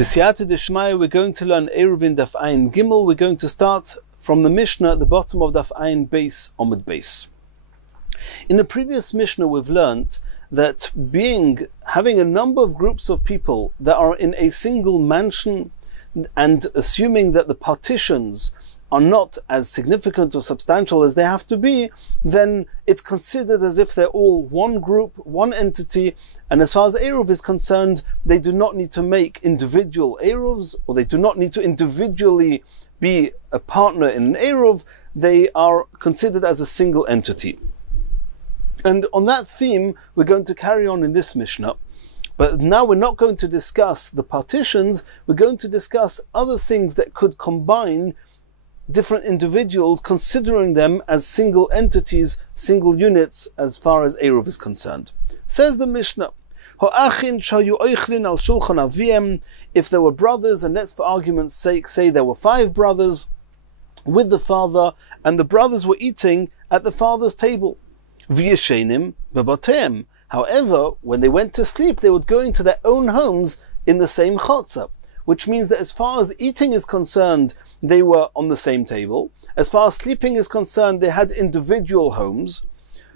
B'siyata d'shmaya, we're going to learn Eirovin Daf Ayin Gimel. We're going to start from the Mishnah at the bottom of Daf Ayin Beis, Omid Beis. In the previous Mishnah, we've learned that having a number of groups of people that are in a single mansion, and assuming that the partitions are not as significant or substantial as they have to be, then it's considered as if they're all one group, one entity, and as far as Eruv is concerned, they do not need to make individual Eruvs, or they do not need to individually be a partner in an Eruv. They are considered as a single entity. And on that theme, we're going to carry on in this Mishnah. But now we're not going to discuss the partitions, we're going to discuss other things that could combine different individuals, considering them as single entities, single units, as far as Eruv is concerned. Says the Mishnah, if there were brothers, and let's for argument's sake say there were 5 brothers with the father, and the brothers were eating at the father's table. However, when they went to sleep, they would go into their own homes in the same chotzer, which means that as far as eating is concerned, they were on the same table. As far as sleeping is concerned, they had individual homes.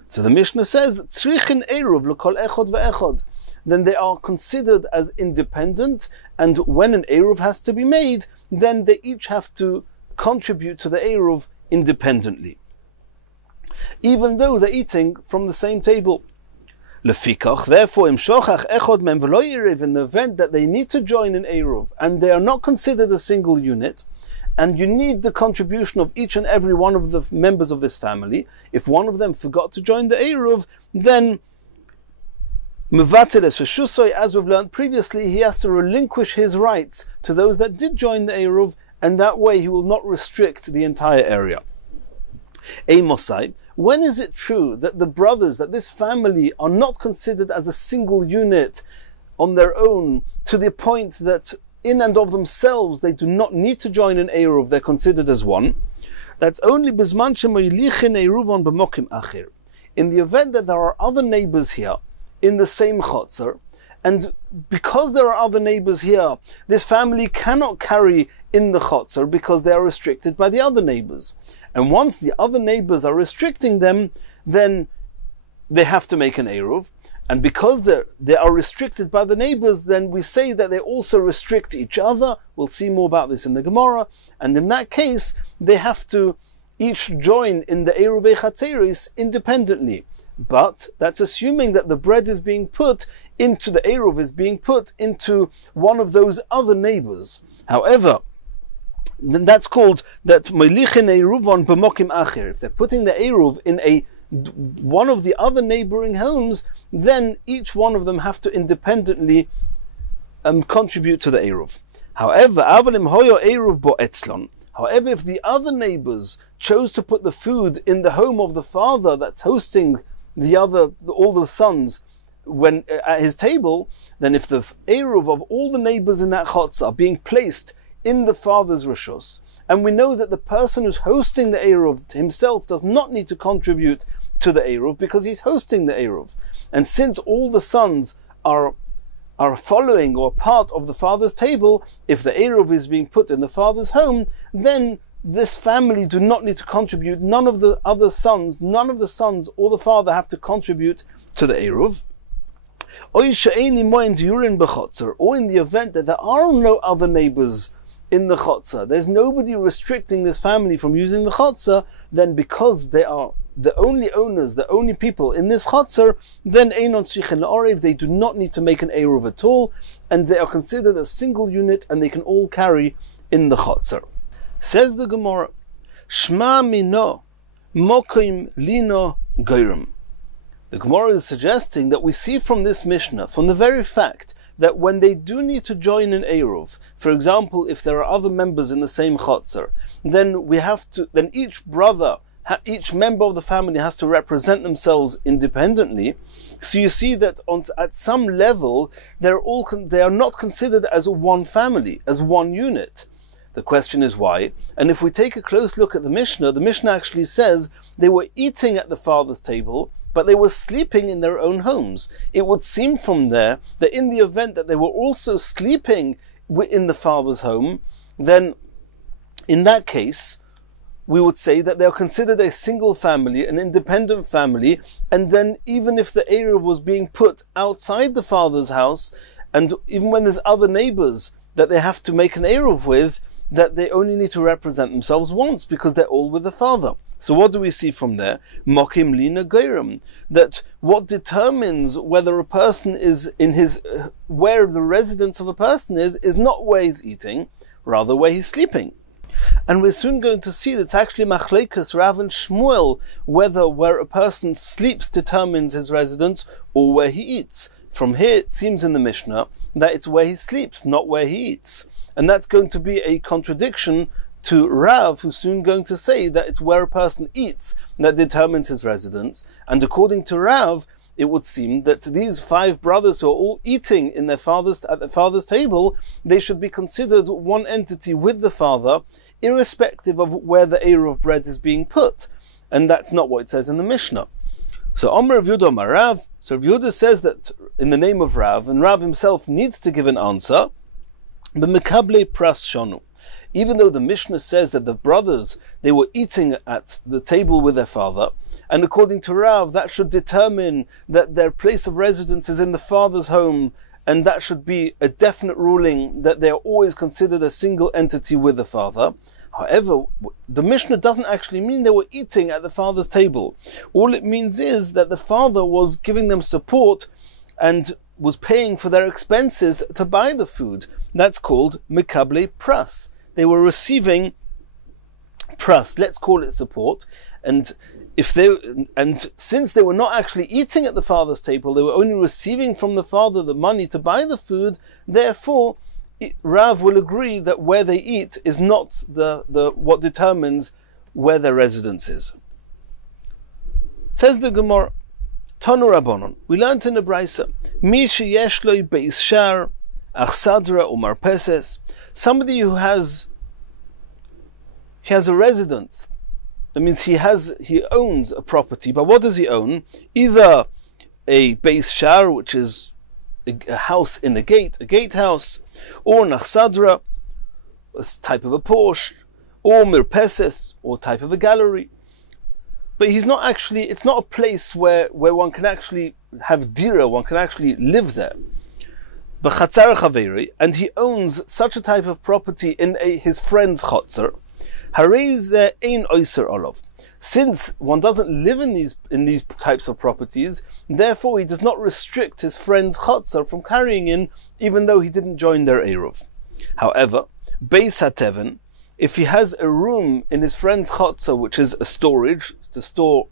So the Mishnah says, Tzrichin Eruv l'kol echod ve'echod. Then they are considered as independent, and when an Eruv has to be made, then they each have to contribute to the Eruv independently, even though they're eating from the same table. Lefikach, therefore, im shochach echod mem v'lo yiriv, in the event that they need to join an Eruv, and they are not considered a single unit, and you need the contribution of each and every one of the members of this family. If one of them forgot to join the Eruv, then mevatel es shusoi, as we've learned previously, he has to relinquish his rights to those that did join the Eruv, and that way he will not restrict the entire area. Mosai, when is it true that the brothers, that this family, are not considered as a single unit on their own, to the point that in and of themselves they do not need to join an Eruv, they're considered as one? That's only bizman shemoylichin Eruvon b'mokim achir. In the event that there are other neighbors here in the same chotzer, and because there are other neighbors here, this family cannot carry in the chotzer because they are restricted by the other neighbors. And once the other neighbors are restricting them, then they have to make an Eruv. And because they are restricted by the neighbors, then we say that they also restrict each other. We'll see more about this in the Gemara. And in that case, they have to each join in the Eruv Chatzeris independently. But that's assuming that the bread is being put into the Eruv, is being put into one of those other neighbors. However, then that's called that Melichin Eruvon b'mokim achir. If they're putting the Eruv in one of the other neighboring homes, then each one of them have to independently contribute to the Eruv. However, avalim hoyo Eruv bo etzlon. However, if the other neighbors chose to put the food in the home of the father that's hosting all the sons when at his table, then if the Eruv of all the neighbors in that chotz are being placed in the father's rishos, and we know that the person who's hosting the Eruv himself does not need to contribute to the Eruv because he's hosting the Eruv, and since all the sons are following or part of the father's table, if the Eruv is being put in the father's home, then this family do not need to contribute. None of the sons or the father have to contribute to the Eruv. Or in the event that there are no other neighbors in the chotzer, there's nobody restricting this family from using the chotzer, then because they are the only owners, the only people in this chotzer, then einon tzrichin la'orev, they do not need to make an Eruv at all, and they are considered a single unit, and they can all carry in the chotzer. Says the Gemara, Shma mino mokim lino goyrim. The Gemara is suggesting that we see from this Mishnah, from the very fact that when they do need to join an Eruv, for example, if there are other members in the same chotzer, then each member of the family has to represent themselves independently. So you see that at some level, they are not considered as one family, as one unit. The question is why? And if we take a close look at the Mishnah actually says they were eating at the father's table, but they were sleeping in their own homes. It would seem from there that in the event that they were also sleeping in the father's home, then in that case, we would say that they are considered a single family, an independent family, and then even if the Eruv was being put outside the father's house, and even when there's other neighbors that they have to make an Eruv with, that they only need to represent themselves once, because they're all with the father. So what do we see from there? Mokim lina geirim. That what determines whether a person is in his, where the residence of a person is not where he's eating, rather where he's sleeping. And we're soon going to see that it's actually Machleikus, Rav and Shmuel, whether where a person sleeps determines his residence or where he eats. From here it seems in the Mishnah that it's where he sleeps, not where he eats. And that's going to be a contradiction to Rav, who's soon going to say that it's where a person eats that determines his residence. And according to Rav, it would seem that these 5 brothers who are all eating in at their father's table, they should be considered one entity with the father, irrespective of where the ear of bread is being put. And that's not what it says in the Mishnah. So Omer Rav Yehuda Amar Rav, so Rav Yehuda says that in the name of Rav, and Rav himself needs to give an answer, b'mekable pras shonu. Even though the Mishnah says that the brothers, they were eating at the table with their father, and according to Rav, that should determine that their place of residence is in the father's home, and that should be a definite ruling that they are always considered a single entity with the father. However, the Mishnah doesn't actually mean they were eating at the father's table. All it means is that the father was giving them support and was paying for their expenses to buy the food. That's called mekable pras. They were receiving pras, let's call it support, and since they were not actually eating at the father's table, they were only receiving from the father the money to buy the food. Therefore, Rav will agree that where they eat is not the what determines where their residence is. Says the Gemara, Tanu Rabbanon, we learned in the Brisa, Mi sheyesh lo beis shar, achsadra or marpeses, somebody who has a residence. That means he owns a property, but what does he own? Either a beis shar, which is a house in a gatehouse, or nachsadra, a type of a Porsche, or mirpeses, or type of a gallery. But it's not a place where one can actually have dira, one can actually live there. B'chatzar chaveri, and he owns such a type of property in his friend's chatzar. Harei ein oiser olav. Since one doesn't live in these types of properties, therefore he does not restrict his friend's chatzar from carrying in, even though he didn't join their eruv. However, beis hateven, if he has a room in his friend's chatzar which is a storage to store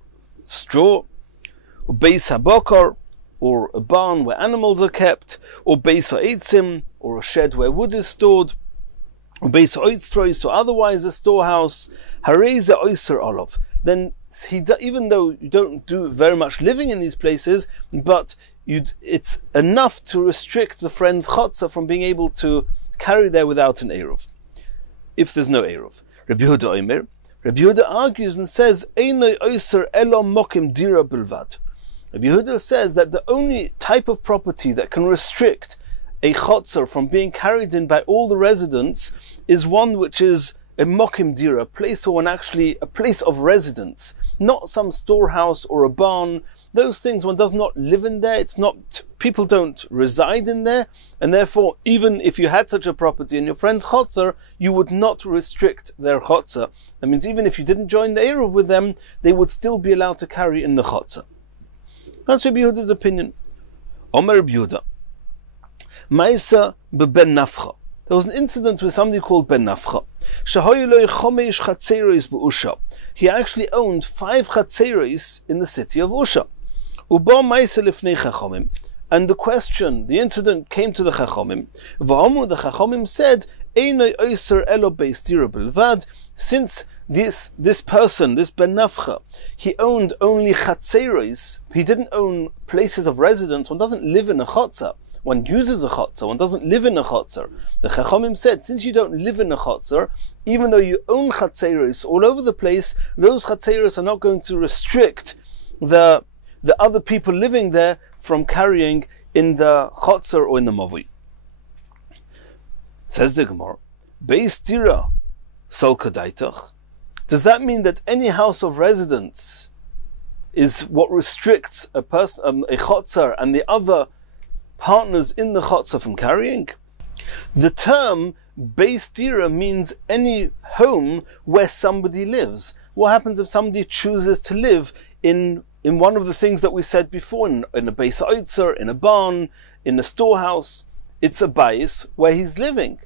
straw, or beis habokar, or a barn where animals are kept, or beis ha'etzim, or a shed where wood is stored, or beis ha'oitzrois, or otherwise a storehouse, harei ze oiser olav. Then even though you don't do very much living in these places, but it's enough to restrict the friend's chatzar from being able to carry there without an eruv, if there's no eruv. Rabbi Yehuda Omer, Rabbi Yehuda argues and says, Einoi oiser elo mokim dira bilvad. Rabbi Yehuda says that the only type of property that can restrict a chatzar from being carried in by all the residents is one which is a mokim dira, a place of residence, not some storehouse or a barn. Those things one does not live in there. People don't reside in there, and therefore, even if you had such a property in your friend's chatzar, you would not restrict their chatzar. That means even if you didn't join the eruv with them, they would still be allowed to carry in the chatzar. That's Rabbi Yehuda's opinion. Omer Rabbi Yehuda, Ma'isa beben nafcha. There was an incident with somebody called Ben Nafcha. He actually owned 5 chatzeros in the city of Usha. And the incident came to the Chachomim. The Chachomim said, since this person, this Ben Nafcha, he owned only chatzeros, he didn't own places of residence, one doesn't live in a chatzar. One uses a chatzar, one doesn't live in a chatzar. The Chachamim said, since you don't live in a chatzar, even though you own chatzeros all over the place, those chatzeros are not going to restrict the other people living there from carrying in the chatzar or in the mavui. Says the Gemara, Beis Dira Sol Kadaitach. Does that mean that any house of residence is what restricts a person, a chotzar, and the other partners in the chotzar from carrying? The term Beis Dira means any home where somebody lives. What happens if somebody chooses to live in one of the things that we said before, in a beis oitzer, in a barn, in a storehouse? It's a bais where he's living.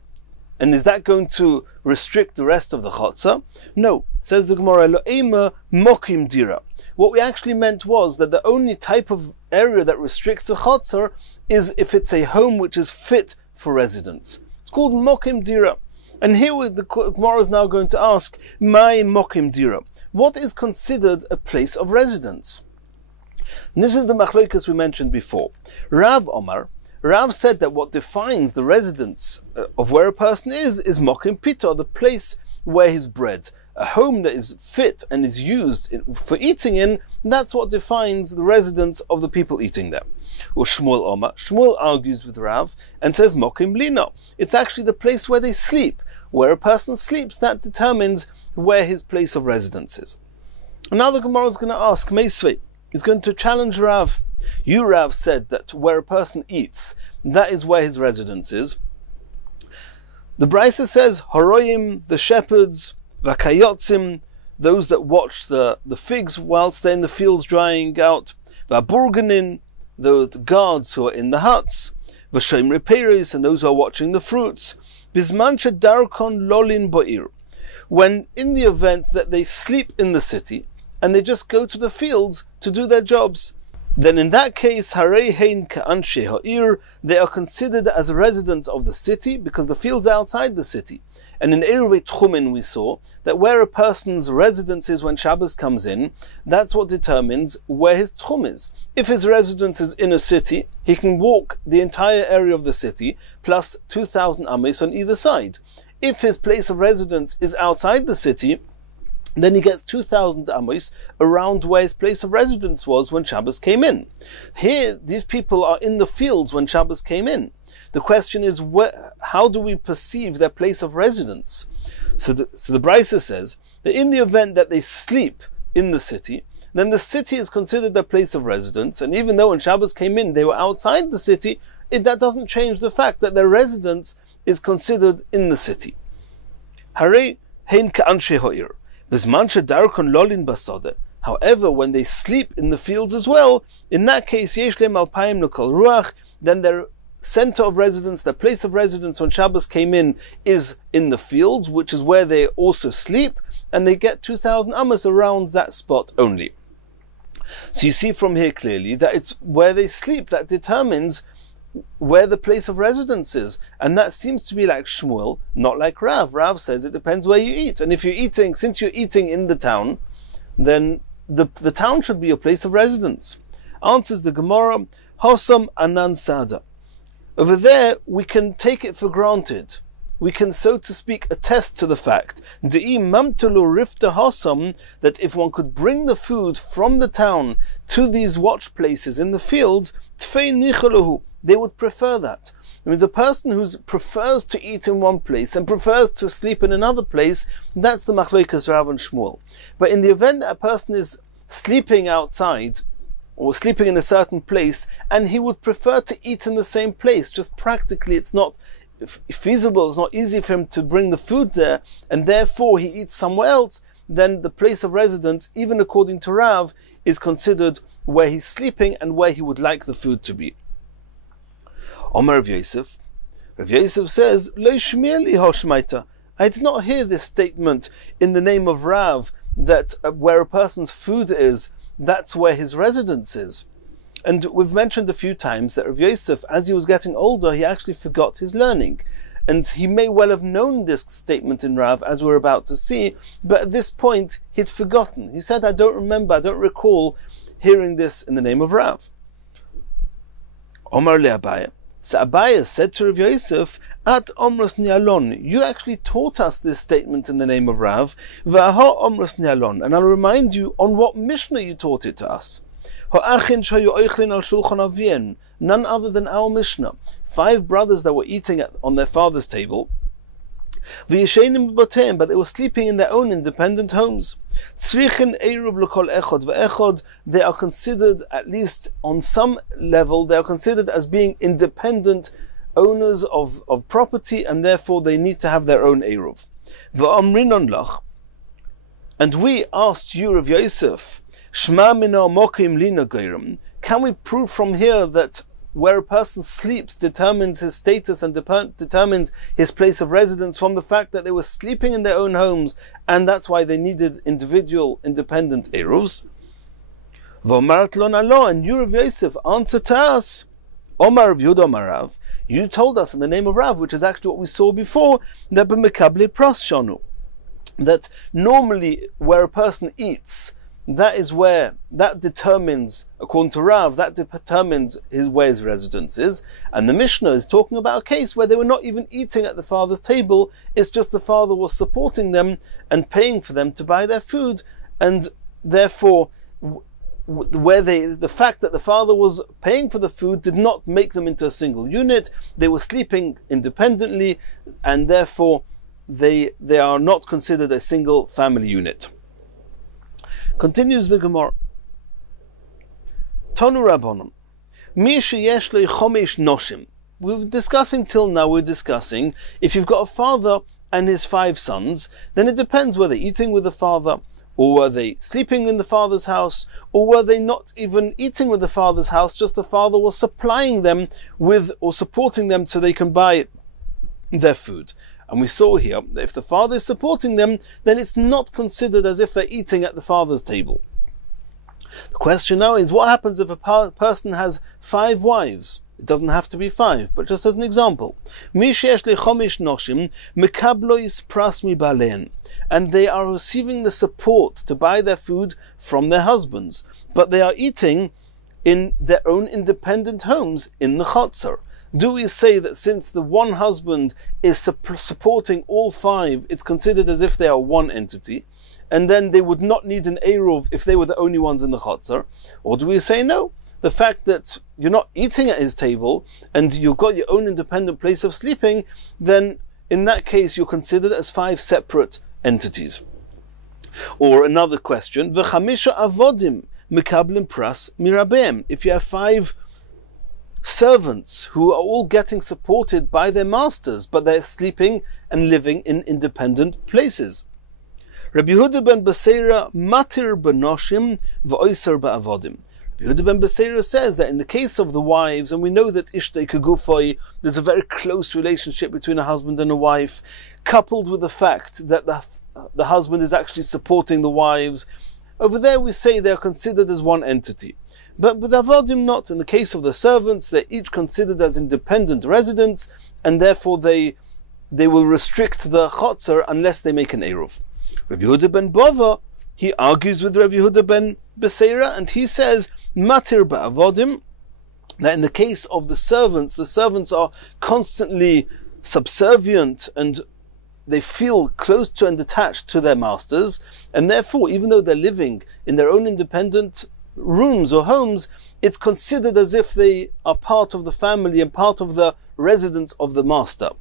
And is that going to restrict the rest of the chotzah? No. Says the Gemara, Lo'ema mokim dira. What we actually meant was that the only type of area that restricts a chotzah is if it's a home which is fit for residence. It's called mokim dira. And here the Gemara is now going to ask, my mokim dira. What is considered a place of residence? And this is the machlokas we mentioned before. Rav said that what defines the residence of where a person is mokim pita, the place where he's bred. A home that is fit and is used for eating in, that's what defines the residence of the people eating there. Or Shmuel argues with Rav and says mokim lina. It's actually the place where they sleep. Where a person sleeps, that determines where his place of residence is. And now the Gemara is going to ask Meisvei. He's going to challenge Rav. You, Rav, said that where a person eats, that is where his residence is. The Brisa says, Horoyim, the shepherds, Vakayotzim, those that watch the figs whilst they're in the fields drying out, Vaburganin, the guards who are in the huts, Vashomrei Peiros, and those who are watching the fruits, Bismancha Darkon Lolin Bo'ir, when in the event that they sleep in the city, and they just go to the fields to do their jobs, then in that case, Harei Hein Ka'anshe Ha'ir, they are considered as residents of the city, because the fields are outside the city. And in Eiruvet we saw that where a person's residence is when Shabbos comes in, that's what determines where his tchum is. If his residence is in a city, he can walk the entire area of the city, plus 2,000 ames on either side. If his place of residence is outside the city, then he gets 2,000 amos around where his place of residence was when Shabbos came in. Here, these people are in the fields when Shabbos came in. The question is, how do we perceive their place of residence? So the Brisa says that in the event that they sleep in the city, then the city is considered their place of residence, and even though when Shabbos came in they were outside the city, that doesn't change the fact that their residence is considered in the city. Harei hein ka'anshe ha'ir. However, when they sleep in the fields as well, in that case, then their center of residence, their place of residence when Shabbos came in, is in the fields, which is where they also sleep, and they get 2,000 amas around that spot only. So you see from here clearly that it's where they sleep that determines where the place of residence is, and that seems to be like Shmuel, not like Rav. Rav says it depends where you eat, and if you're eating, since you're eating in the town, then the town should be your place of residence. Answers the Gemara, Hosam Anan Sada. Over there, we can take it for granted. We can, so to speak, attest to the fact that if one could bring the food from the town to these watch places in the fields, they would prefer that. It means a person who prefers to eat in one place and prefers to sleep in another place, that's the machlokas Rav and Shmuel. But in the event that a person is sleeping outside, or sleeping in a certain place, and he would prefer to eat in the same place, just practically it's not feasible, it's not easy for him to bring the food there, and therefore he eats somewhere else, then the place of residence, even according to Rav, is considered where he's sleeping and where he would like the food to be. Omer Rav Yosef says, Lo shmir li hoshmaita. I did not hear this statement in the name of Rav, that where a person's food is, that's where his residence is. And we've mentioned a few times that Rav Yosef, as he was getting older, he actually forgot his learning. And he may well have known this statement in Rav, as we're about to see, but at this point, he'd forgotten. He said, I don't recall hearing this in the name of Rav. Omar le Abaye. So Abaye said to Rav Yosef, At omros nialon, you actually taught us this statement in the name of Rav, V'aha omros nialon, and I'll remind you on what Mishnah you taught it to us. None other than our Mishnah. 5 brothers that were eating on their father's table, V'yishenim b'boteim, but they were sleeping in their own independent homes. Tzrichin eruv l'kol echod ve'echod, they are considered, at least on some level, they are considered as being independent owners of property, and therefore they need to have their own eruv. V'amrinon lach, and we asked you, Rav Yosef, Shma mina mokim lina geirim, can we prove from here that where a person sleeps determines his status and determines his place of residence from the fact that they were sleeping in their own homes, and that's why they needed individual independent eruvs? V'omarat lon alo, and you, Rav Yosef, answer to us, Omar Rav Yehuda Omar Rav, you told us in the name of Rav, which is actually what we saw before, that b'mekabli pras shonu, that normally where a person eats, that determines, according to Rav, that determines where his residence is. And the Mishnah is talking about a case where they were not even eating at the father's table, it's just the father was supporting them and paying for them to buy their food, and therefore the fact that the father was paying for the food did not make them into a single unit. They were sleeping independently, and therefore they are not considered a single family unit. Continues the Gemara. Tonu Rabbanon. Mi sheyesh lo chomesh noshim. We're discussing if you've got a father and his 5 sons, then it depends whether they're eating with the father, or were they sleeping in the father's house, or were they not even eating with the father's house, just the father was supplying them with, or supporting them so they can buy their food. And we saw here that if the father is supporting them, then it's not considered as if they're eating at the father's table. The question now is, what happens if a person has 5 wives? It doesn't have to be 5, but just as an example. And they are receiving the support to buy their food from their husbands, but they are eating in their own independent homes in the chotzer. Do we say that since the one husband is supporting all 5, it's considered as if they are one entity, and then they would not need an eruv if they were the only ones in the chotzer? Or do we say no? The fact that you're not eating at his table and you've got your own independent place of sleeping, then in that case you're considered as 5 separate entities. Or another question, v'chamisha avodim mekablim pras mirabem. If you have 5 servants who are all getting supported by their masters, but they're sleeping and living in independent places. Rabbi Yehuda ben Beseira matir benoshim v'oiser ba'avodim. Rabbi Yehuda ben Beseira says that in the case of the wives, and we know that ishtei kegufoi, there's a very close relationship between a husband and a wife, coupled with the fact that the husband is actually supporting the wives. Over there we say they're considered as one entity. But with avodim not. In the case of the servants, they're each considered as independent residents, and therefore they will restrict the chotzer unless they make an eruv. Rabbi Yehuda ben Bova, he argues with Rabbi Yehuda ben Beseira, and he says, matir ba'avodim, that in the case of the servants are constantly subservient and they feel close to and attached to their masters, and therefore, even though they're living in their own independent rooms or homes, it's considered as if they are part of the family and part of the residence of the master.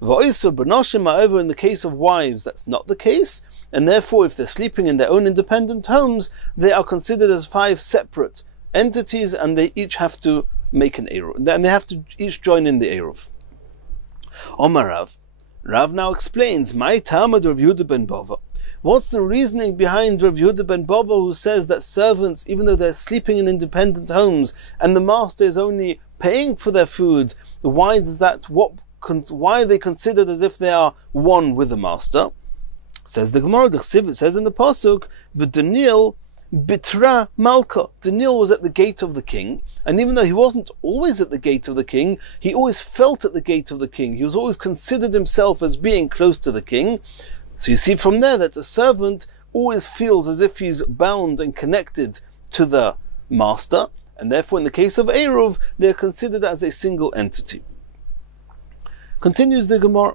However, in the case of wives, that's not the case, and therefore if they're sleeping in their own independent homes, they are considered as 5 separate entities, and they each have to make an eruv, and they have to each join in the eruv. Omar Rav now explains, my Talmud Rav Yehuda ben Bova. What's the reasoning behind Rav Yehuda ben Bova, who says that servants, even though they're sleeping in independent homes and the master is only paying for their food, why is that? Why are they considered as if they are one with the master? Says the Gemara, it says in the pasuk, v'Daniel bitra malka. Daniel was at the gate of the king, and even though he wasn't always at the gate of the king, he always felt at the gate of the king. He was always considered himself as being close to the king. So you see from there that a servant always feels as if he's bound and connected to the master, and therefore in the case of eruv, they're considered as a single entity. Continues the Gemara,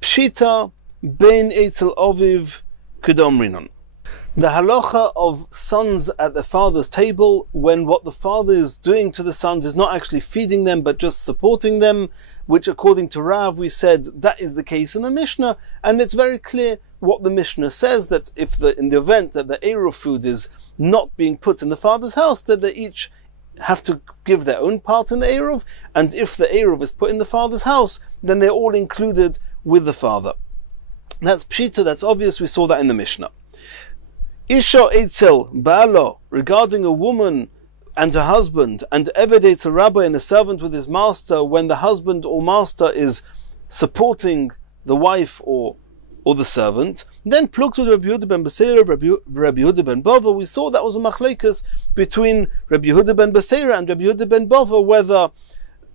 Pshita ben Eitzel Oviv Kedomrinon. The halacha of sons at the father's table, when what the father is doing to the sons is not actually feeding them but just supporting them, which according to Rav we said that is the case in the Mishnah, and it's very clear what the Mishnah says, that if in the event that the eruv food is not being put in the father's house, that they each have to give their own part in the eruv, and if the eruv is put in the father's house, then they're all included with the father. That's pshita, that's obvious, we saw that in the Mishnah. Isha etzel ba'alo, regarding a woman and her husband, and eved etzel rabbi, and a servant with his master, when the husband or master is supporting the wife or the servant, then pluktu Rabbi Yehuda ben Beseira, Rabbi Yehuda ben Bava, we saw that was a machlekes between Rabbi Yehuda ben Beseira and Rabbi Yehuda ben Bava, whether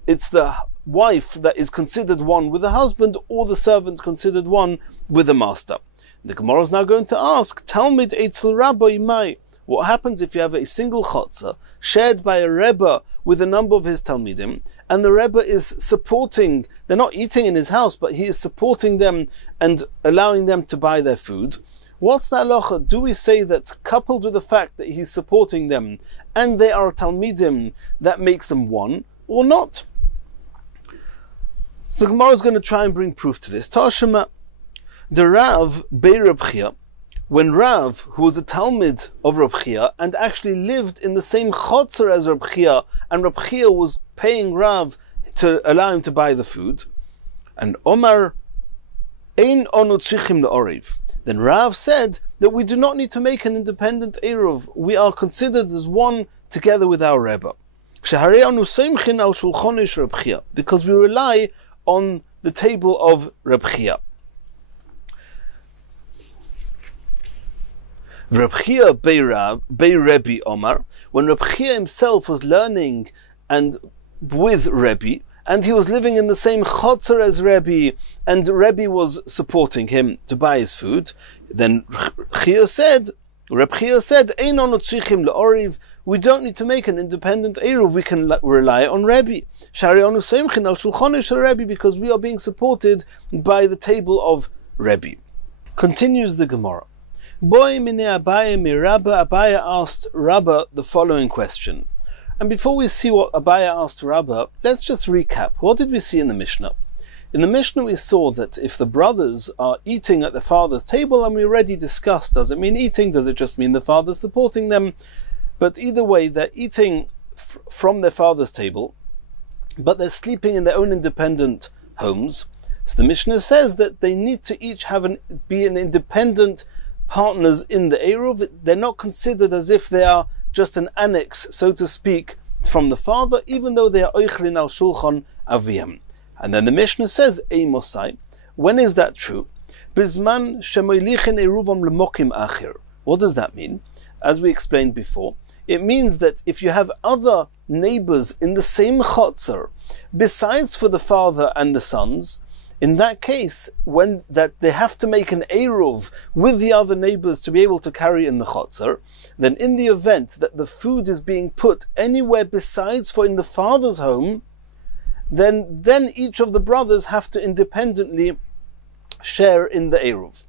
it's the wife that is considered one with the husband or the servant considered one with the master. The Gemara is now going to ask, Talmud Eitzel Rabbi Mai, what happens if you have a single chotzer shared by a Rebbe with a number of his Talmidim, and the Rebbe is supporting, they're not eating in his house, but he is supporting them and allowing them to buy their food. What's the halacha? Do we say that coupled with the fact that he's supporting them and they are Talmidim, that makes them one, or not? So the Gemara is going to try and bring proof to this. Tashema, the Rav Bei Reb Chia, when Rav, who was a Talmud of Reb Chia and actually lived in the same chotzer as Reb Chia, and Reb Chia was paying Rav to allow him to buy the food, and Omar Ein onu tzichim le'oriv, then Rav said that we do not need to make an independent eruv. We are considered as one together with our Rebbe. Sheharei anu seimchin al shulchonish Reb Chia, because we rely on the table of Reb Chia. Reb Chia bei Rebbe Omar, when Reb Chia himself was learning and with Rebbe, and he was living in the same chotzer as Rebbe, and Rebbe was supporting him to buy his food, then Reb Chia said, Ein onu tzichim le'oriv, we don't need to make an independent eruv, we can rely on Rebbe. Shari onu seimchin al shulchonish shel Rebbe, because we are being supported by the table of Rebbe. Continues the Gemara. Boy mine Abaye mi Rabba, Abaye asked Rabba the following question. And before we see what Abaye asked Rabba, let's just recap. What did we see in the Mishnah? In the Mishnah we saw that if the brothers are eating at the father's table, and we already discussed, does it mean eating? Does it just mean the father supporting them? But either way, they're eating from their father's table, but they're sleeping in their own independent homes. So the Mishnah says that they need to each be an independent partners in the eruv. They're not considered as if they are just an annex, so to speak, from the father, even though they are oichlin al shulchan aviyam. And then the Mishnah says, Eimosai, when is that true? Bizman shemoilichin eruvam lemokim achir. What does that mean? As we explained before, it means that if you have other neighbors in the same chotzer, besides for the father and the sons, in that case, when that they have to make an eruv with the other neighbors to be able to carry in the chotzer, then in the event that the food is being put anywhere besides for in the father's home, then each of the brothers have to independently share in the eruv.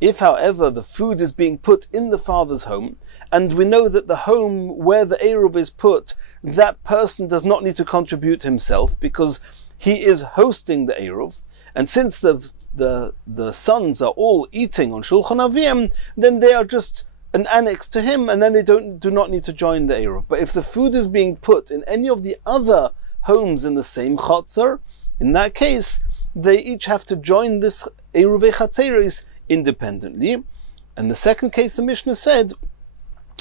If, however, the food is being put in the father's home, and we know that the home where the eruv is put, that person does not need to contribute himself because he is hosting the eruv, and since the sons are all eating on Shulchan Avim, then they are just an annex to him, and then they do not need to join the eruv. But if the food is being put in any of the other homes in the same chotzer, in that case, they each have to join this eruvei chatzeris independently. And the second case the Mishnah said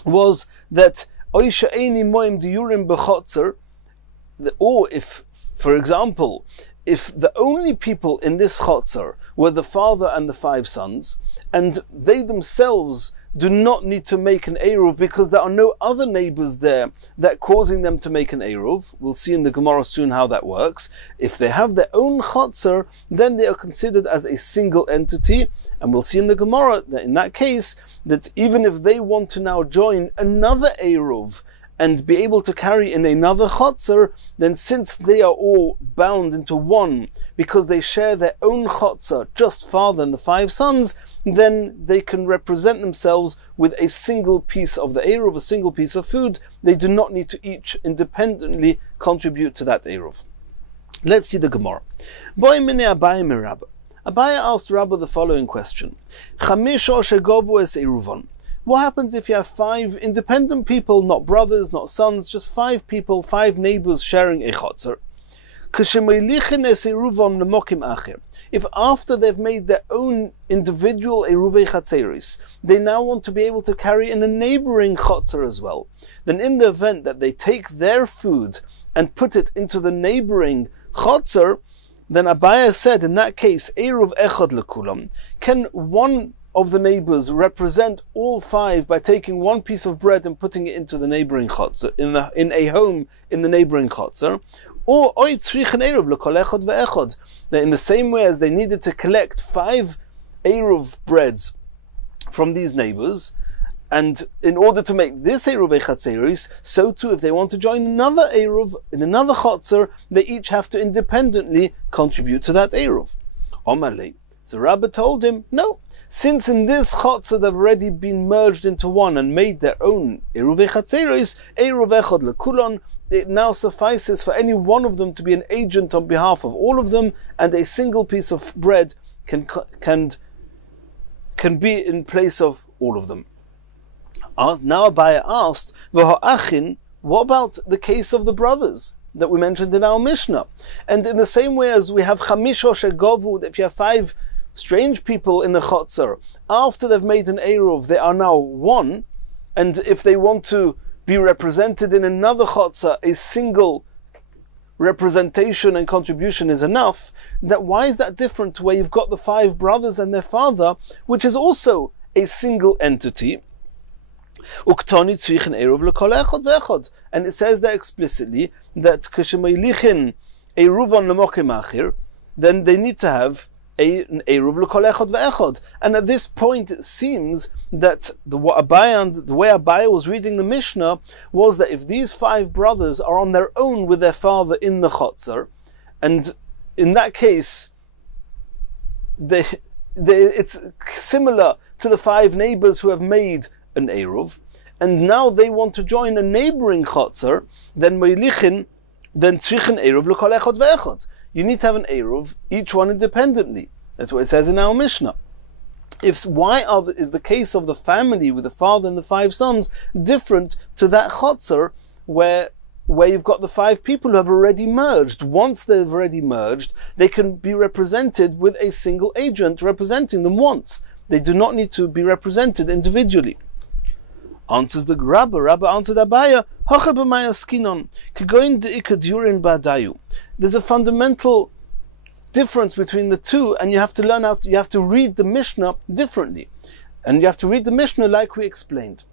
was that oisha eini moim diurim bechotzer, or if, for example, if the only people in this chotzer were the father and the 5 sons, and they themselves do not need to make an eruv because there are no other neighbors there that causing them to make an eruv. We'll see in the Gemara soon how that works. If they have their own chotzer, then they are considered as a single entity, and we'll see in the Gemara that in that case, that even if they want to now join another eruv and be able to carry in another chotzer, then since they are all bound into one, because they share their own chotzer, just father and the 5 sons, then they can represent themselves with a single piece of the eruv, a single piece of food. They do not need to each independently contribute to that eruv. Let's see the Gemara. Abaye asked Rabbah the following question: what happens if you have 5 independent people, not brothers, not sons, just 5 people, 5 neighbors sharing a chotzer? If after they've made their own individual eruvei chatzeris, they now want to be able to carry in a neighboring chotzer as well, then in the event that they take their food and put it into the neighboring chotzer, then Abaye said, in that case, eruv echad lekulam. Can one of the neighbors represent all 5 by taking one piece of bread and putting it into the neighboring chotzer, in a home in the neighboring chotzer? Or that in the same way as they needed to collect 5 eruv breads from these neighbors, and in order to make this eruv chatzeris, so too if they want to join another eruv in another chotzer, they each have to independently contribute to that eruv. Omalei. So Rabbah told him, no, since in this chotzer they've already been merged into one and made their own eruv chatzeris, eruv echad lekulon, it now suffices for any one of them to be an agent on behalf of all of them, and a single piece of bread can be in place of all of them. Now Abaye asked, what about the case of the brothers that we mentioned in our Mishnah? And in the same way as we have chamisho shegovu, if you have 5 strange people in a chotzer, after they've made an eruv, they are now one, and if they want to be represented in another chotzer, a single representation and contribution is enough. That why is that different to where you've got the 5 brothers and their father, which is also a single entity? And it says there explicitly that then they need to have an eruv l'kol echad ve'echad. And at this point it seems that the way Abaye was reading the Mishnah was that if these 5 brothers are on their own with their father in the chotzer, and in that case it's similar to the 5 neighbors who have made an eruv, and now they want to join a neighboring chotzer, then tzrichen eruv l'kol echad ve'echad. You need to have an eruv, each one independently. That's what it says in our Mishnah. Is the case of the family with the father and the 5 sons different to that chotzer where you've got the 5 people who have already merged? Once they've already merged, they can be represented with a single agent representing them once. They do not need to be represented individually. Answers the Rabbah answered Abaye, there's a fundamental difference between the two, and you have to read the Mishnah differently. And you have to read the Mishnah like we explained.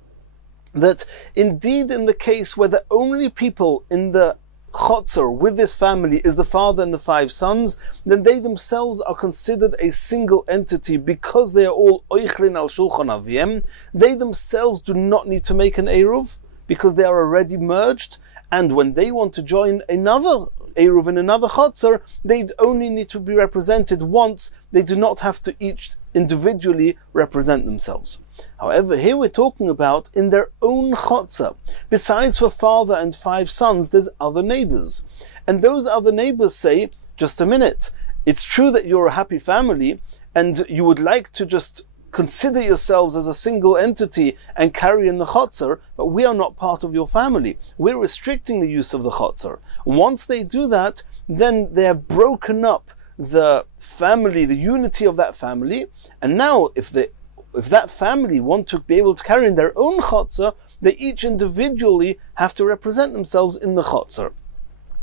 That indeed in the case where the only people in the chotzer with this family is the father and the 5 sons, then they themselves are considered a single entity because they are all oichlin al shulchan aviem. They themselves do not need to make an eruv because they are already merged, and when they want to join another eruv in another chotzer, they only need to be represented once. They do not have to each individually represent themselves. However, here we're talking about in their own chotzer. Besides for father and 5 sons, there's other neighbors. And those other neighbors say, just a minute, it's true that you're a happy family and you would like to just consider yourselves as a single entity and carry in the chotzer, but we are not part of your family. We're restricting the use of the chotzer. Once they do that, then they have broken up the family, the unity of that family, and now if that family want to be able to carry in their own chotzer, they each individually have to represent themselves in the chotzer.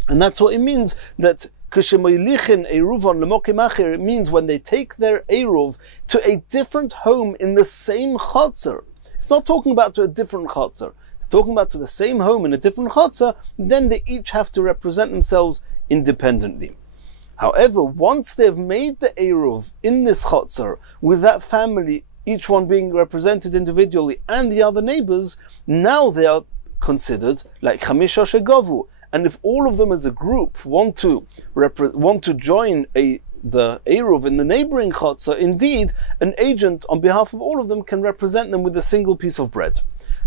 And that's what it means that it means when they take their eruv to a different home in the same chotzer. It's not talking about to a different chotzer. It's talking about to the same home in a different chotzer. Then they each have to represent themselves independently. However, once they've made the eruv in this chotzer with that family, each one being represented individually, and the other neighbors, now they are considered like chamisha shegovu. And if all of them as a group want to join the Eruv in the neighboring Chotzer, indeed, an agent on behalf of all of them can represent them with a single piece of bread.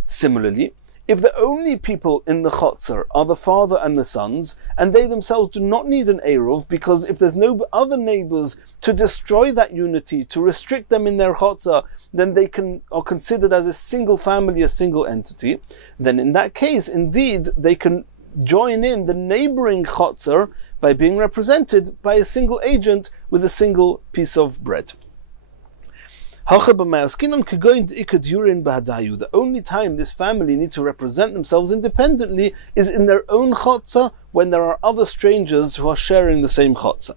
Similarly, if the only people in the Chotzer are the father and the sons, and they themselves do not need an Eruv, because if there's no other neighbors to destroy that unity, to restrict them in their Chotzer, then they are considered as a single family, a single entity, then in that case, indeed, they can join in the neighboring chotzer by being represented by a single agent with a single piece of bread. The only time this family need to represent themselves independently is in their own chotzer, when there are other strangers who are sharing the same chotzer.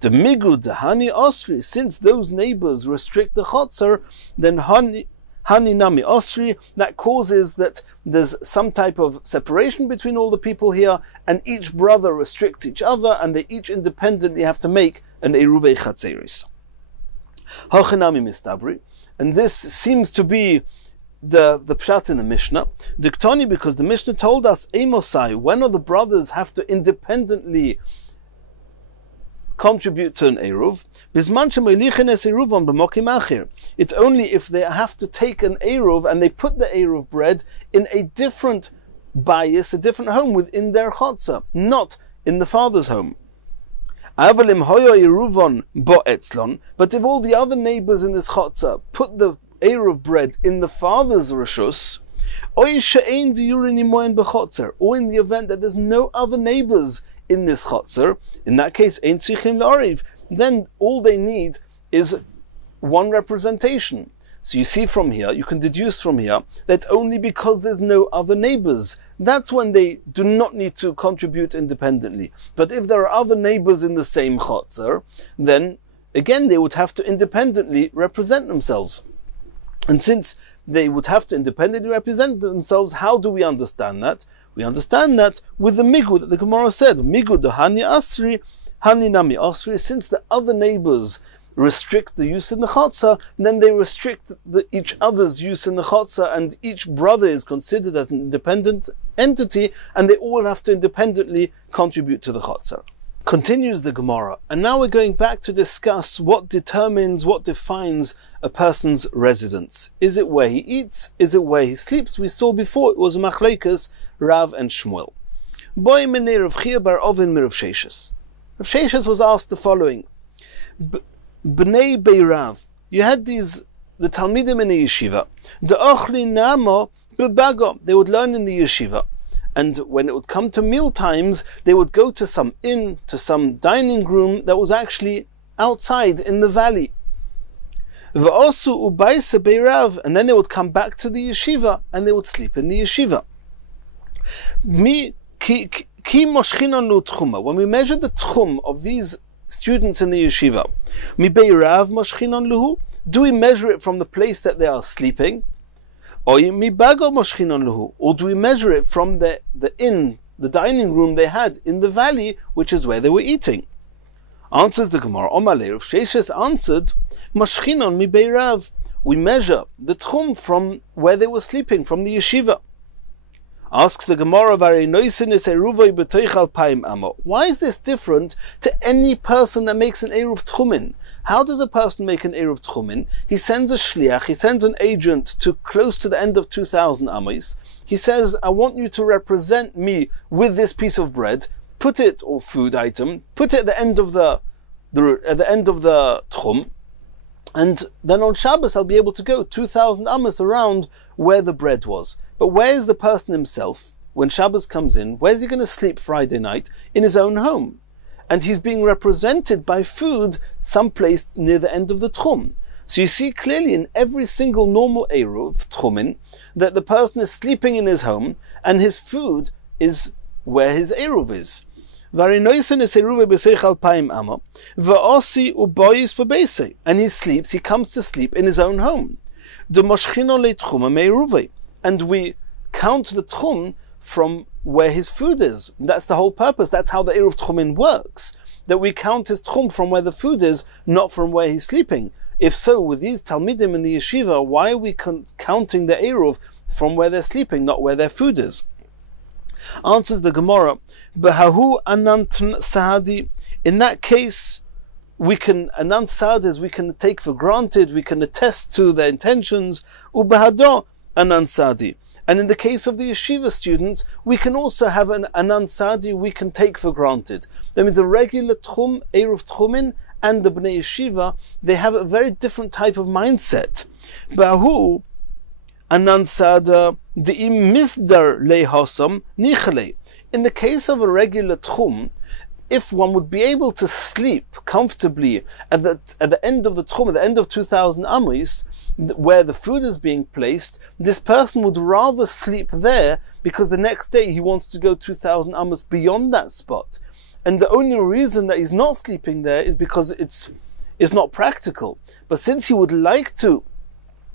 The migud, the hani osri, since those neighbors restrict the chotzer, then hani nami osri, that causes that there's some type of separation between all the people here, and each brother restricts each other, and they each independently have to make an eruvei chatzeris. Hachinami mistabri, and this seems to be the pshat in the Mishnah. Diktani, because the Mishnah told us, Emosai, when are the brothers have to independently contribute to an Eruv? It's only if they have to take an Eruv and they put the Eruv bread in a different bias, a different home within their chotzer, not in the father's home. But if all the other neighbors in this chotzer put the Eruv bread in the father's reshus, or in the event that there's no other neighbors in this chotzer, in that case, then all they need is one representation. So you see from here, you can deduce from here, that only because there's no other neighbors, that's when they do not need to contribute independently. But if there are other neighbors in the same chotzer, then again they would have to independently represent themselves. And since they would have to independently represent themselves, how do we understand that? We understand that with the migud that the Gemara said, migud the hani asri, hani nami asri, since the other neighbors restrict the use in the chotzer, then they restrict each other's use in the chotzer, and each brother is considered as an independent entity, and they all have to independently contribute to the chotzer. Continues the Gemara, and now we're going back to discuss what defines a person's residence. Is it where he eats? Is it where he sleeps? We saw before it was a machlokes Rav and Shmuel. Boy menei Rav Chia bar Ovin mi Rav Sheshes. Rav Sheshes was asked the following: Bnei Beirav, you had the Talmidim in the yeshiva. De'ochli namo bebago, they would learn in the yeshiva. And when it would come to meal times, they would go to some inn, to some dining room that was actually outside in the valley. V'osu ubayse beirav, and then they would come back to the yeshiva and they would sleep in the yeshiva. When we measure the tchum of these students in the yeshiva, do we measure it from the place that they are sleeping? Or do we measure it from the inn, the dining room they had in the valley, which is where they were eating? Answers the Gemara. Omale Rav Sheshes answered, Mashchinon mi beirav. We measure the tchum from where they were sleeping, from the yeshiva. Asks the Gemara, why is this different to any person that makes an Eruv Tchumin? How does a person make an Eruv Tchumin? He sends a shliach, he sends an agent to close to the end of 2,000 amos. He says, I want you to represent me with this piece of bread, put it, or food item, put it at the end of the Tchum, and then on Shabbos I'll be able to go 2,000 amos around where the bread was. But where is the person himself? When Shabbos comes in, where's he going to sleep Friday night? In his own home. And he's being represented by food someplace near the end of the Tchum. So you see clearly in every single normal Eruv, Tchumin, that the person is sleeping in his home, and his food is where his Eruv is. And he sleeps, he comes to sleep in his own home. And we count the tchum from where his food is. That's the whole purpose. That's how the Eruv Tchumin works. That we count his tchum from where the food is, not from where he's sleeping. If so, with these Talmidim in the yeshiva, why are we counting the Eruv from where they're sleeping, not where their food is? Answers the Gemara, B'hahu anant sahadi. In that case, we can anant sahadas, we can take for granted, we can attest to their intentions. Ubahado anant sahadi. And in the case of the yeshiva students, we can also have an anant sahadi we can take for granted. That means the regular tchum, Eruv tchumin, and the bnei yeshiva, they have a very different type of mindset. B'hahu anant sahada de'im misdar lehosam nichale. In the case of a regular tchum, if one would be able to sleep comfortably at the end of the tchum, at the end of 2,000 amos, where the food is being placed, this person would rather sleep there because the next day he wants to go 2,000 amos beyond that spot. And the only reason that he's not sleeping there is because it's not practical. But since he would like to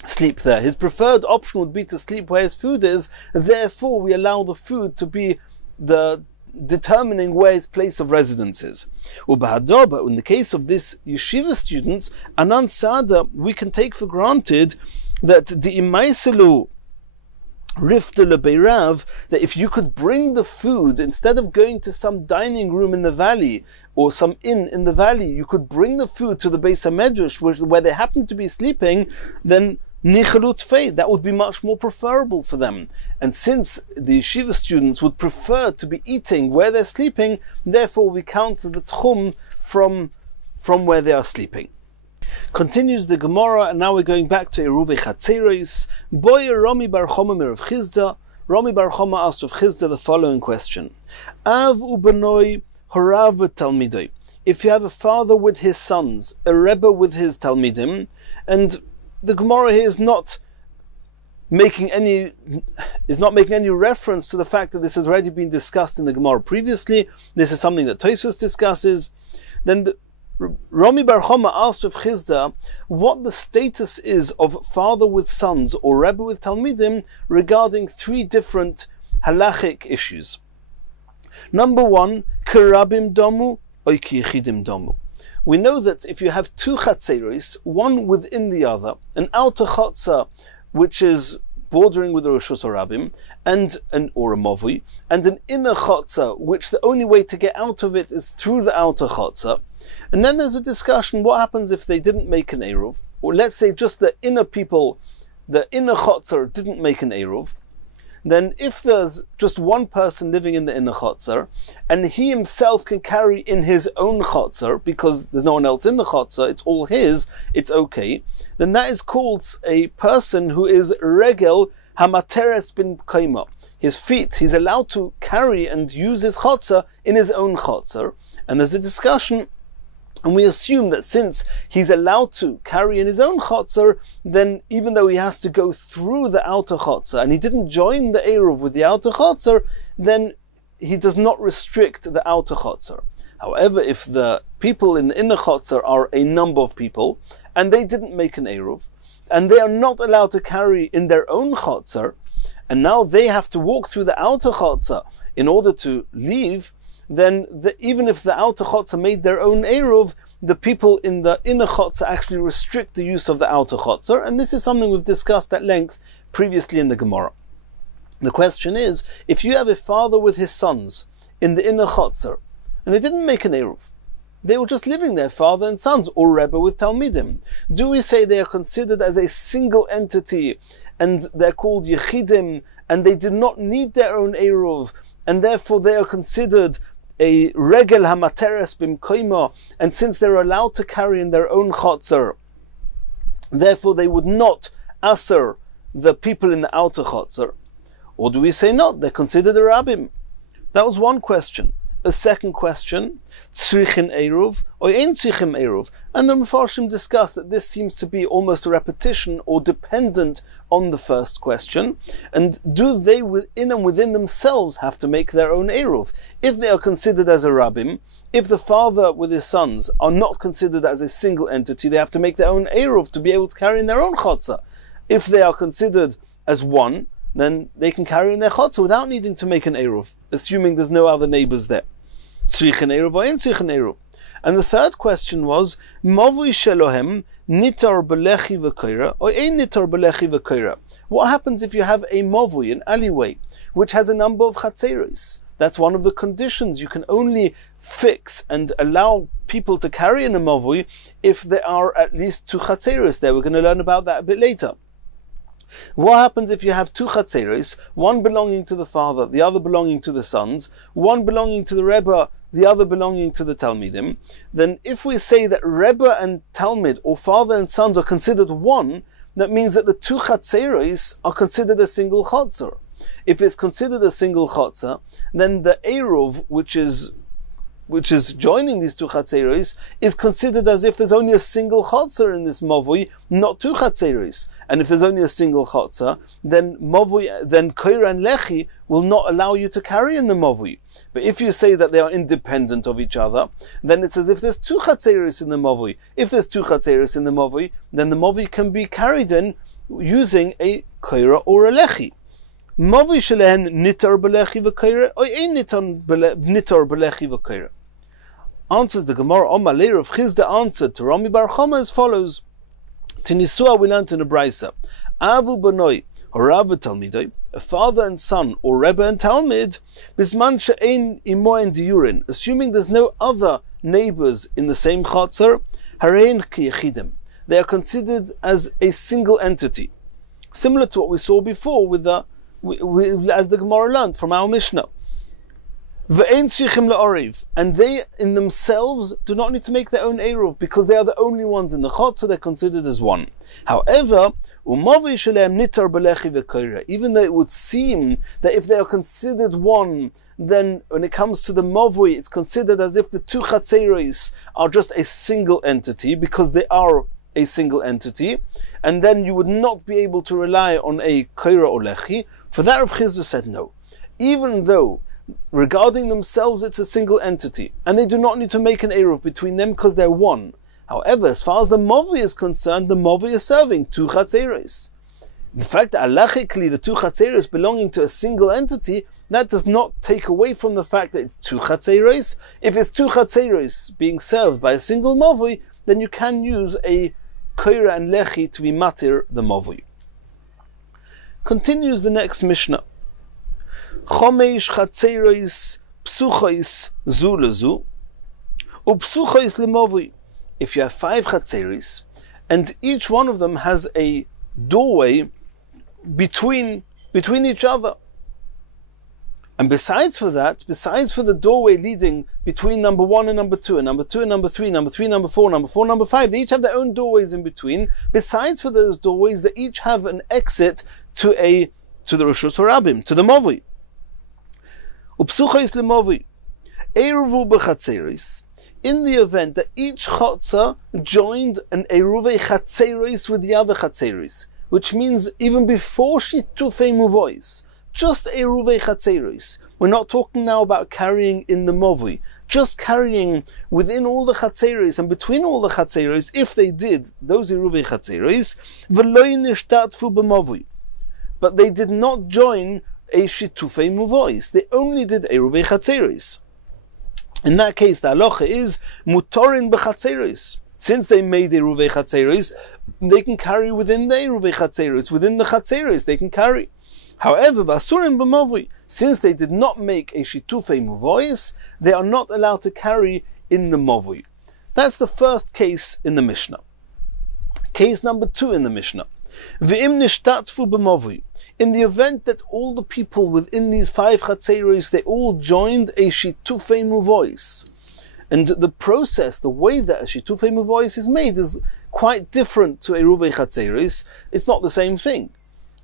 sleep there, his preferred option would be to sleep where his food is, therefore we allow the food to be the determining where his place of residence is. But in the case of this yeshiva students, anant sahada, we can take for granted that the imaiselu rifta lebeirav, that if you could bring the food, instead of going to some dining room in the valley or some inn in the valley, you could bring the food to the Beis HaMedrash where they happen to be sleeping, then nichalut fei, that would be much more preferable for them. And since the yeshiva students would prefer to be eating where they're sleeping, therefore we count the tchum from where they are sleeping. Continues the Gemara, and now we're going back to Iruve Chatzeros. Boya Rami bar Choma mirav Chizda. Rami bar Choma asked of Chizda the following question: Av ubenoi horav talmidoi. If you have a father with his sons, a rebbe with his talmidim, and the Gemara here is not making any reference to the fact that this has already been discussed in the Gemara previously. This is something that Tosfos discusses. Then Rami bar Choma asked of Chizda what the status is of father with sons or rebbe with talmidim regarding three different halachic issues. Number one, kerabim domu or kiyichidim domu. We know that if you have two chatzeros, one within the other, an outer chatzah which is bordering with the Rishus Harabim, and a movui, and an inner chatzah which the only way to get out of it is through the outer chatzah. And then there's a discussion, what happens if they didn't make an Eruv? Or let's say just the inner people, the inner chatzah didn't make an Eruv. Then if there's just one person living in the inner chatzar, and he himself can carry in his own chatzar, because there's no one else in the chatzar, it's all his, it's okay, then that is called a person who is regel hamateres bin kaima. His feet, he's allowed to carry and use his chatzar in his own chatzar. And there's a discussion, and we assume that since he's allowed to carry in his own chatzar, then even though he has to go through the outer chatzar, and he didn't join the Eruv with the outer chatzar, then he does not restrict the outer chatzar. However, if the people in the inner chatzar are a number of people, and they didn't make an Eruv, and they are not allowed to carry in their own chatzar, and now they have to walk through the outer chatzar in order to leave, then even if the outer chatzah made their own Eruv, the people in the inner chatzah actually restrict the use of the outer chatzah, and this is something we've discussed at length previously in the Gemara. The question is, if you have a father with his sons in the inner chatzah, and they didn't make an Eruv, they were just living there, father and sons, or rebbe with talmidim, do we say they are considered as a single entity, and they're called yechidim, and they did not need their own Eruv, and therefore they are considered a regel hamateres bim koima, and since they're allowed to carry in their own chatzar, therefore they would not aser the people in the outer chatzar? Or do we say not? They're considered a rabbim. That was one question. A second question, tzrichin eruv or ein tzrichin eruv, and the Mefarshim discussed that this seems to be almost a repetition or dependent on the first question. And do they within themselves have to make their own eruv? If they are considered as a rabbim, if the father with his sons are not considered as a single entity, they have to make their own eruv to be able to carry in their own chatzah. If they are considered as one, then they can carry in their chatzah without needing to make an eruv, assuming there's no other neighbors there. tzrichen eruv or ein tzrichen eruv. And the third question was, Mavui shelohem nitar belechi v'koira or ein nitar belechi v'koira. What happens if you have a mavui, an alleyway, which has a number of chatzeros? That's one of the conditions. You can only fix and allow people to carry in a mavui if there are at least 2 chatzeros there. We're going to learn about that a bit later. What happens if you have 2 chatzeros, one belonging to the father, the other belonging to the sons, one belonging to the Rebbe, the other belonging to the Talmidim? Then if we say that Rebbe and Talmid, or father and sons, are considered one, that means that the 2 chatzeros are considered a single chotzer. If it's considered a single chotzer, then the eruv, which is joining these 2 chatzeros, is considered as if there's only a single chotzer in this mavui, not 2 chatzeros. And if there's only a single chotzer, then koira and lechi will not allow you to carry in the mavui. But if you say that they are independent of each other, then it's as if there's 2 chatzeros in the mavui. If there's 2 chatzeros in the mavui, then the mavui can be carried in using a koira or a lechi. Mavui shelehen nitar belechi v'koira or ein nitar belechi v'koira. Answers the Gemara on Malay of Chizda answered to Rami Bar Chama as follows. Tinisua we learnt in a brisa. Avu banoi horav v'talmidoi, a father and son, or Rebbe and Talmid, bisman she'ein imo and diurin, assuming there's no other neighbors in the same chotzer, harein ki yechidim. They are considered as a single entity, similar to what we saw before with as the Gemara learned from our Mishnah. And they in themselves do not need to make their own eruv because they are the only ones in the chot, so they're considered as one. However, even though it would seem that if they are considered one, then when it comes to the mavui, it's considered as if the 2 chatzeros are just a single entity because they are a single entity, and then you would not be able to rely on a koira or lechi. For that, Rav Chizda said no. Even though regarding themselves it's a single entity, and they do not need to make an eruv between them because they're one. However, as far as the mavui is concerned, the mavui is serving 2 chatzeros. The fact that halachically the 2 chatzeros belonging to a single entity, that does not take away from the fact that it's 2 chatzeros. If it's 2 chatzeros being served by a single mavui, then you can use a koira and lechi to be matir the mavui. Continues the next Mishnah. Chomesh chatzeros psuchos zu lezu, upsuchos lemavui. If you have 5 chatzeros, and each one of them has a doorway between each other, and besides for the doorway leading between number 1 and number 2, and number 2 and number 3, number 3, number 4, number 4, number 5, they each have their own doorways in between. Besides for those doorways, they each have an exit to the Rishus Harabim, to the Mavui. Upsuchos lemavui. Eruvu b'chatzeros. In the event that each chotzer joined an eruvei chatzeros with the other chatzeros, which means even before shitufei muvois, just eruvei chatzeros. We're not talking now about carrying in the mavui, just carrying within all the chatzeros and between all the chatzeros, if they did those eruvei chatzeros, v'loi nishtatfu b'mavui. But they did not join a shitufei muvois. They only did eruvei chatzeros. In that case, the halacha is mutorin b'chatzeros. Since they made eruvei chatzeros, they can carry within the eruvei chatzeros, within the chatzeros they can carry. However, v'asurin b'mavui, since they did not make a shitufei muvois, they are not allowed to carry in the mavui. That's the first case in the Mishnah. Case number 2 in the Mishnah. V'im nishtatfu b'mavui. In the event that all the people within these 5 chatzeros, they all joined a shitufei muvois. And the process, the way that a shitufei muvois is made is quite different to eruvei chatzeros. It's not the same thing.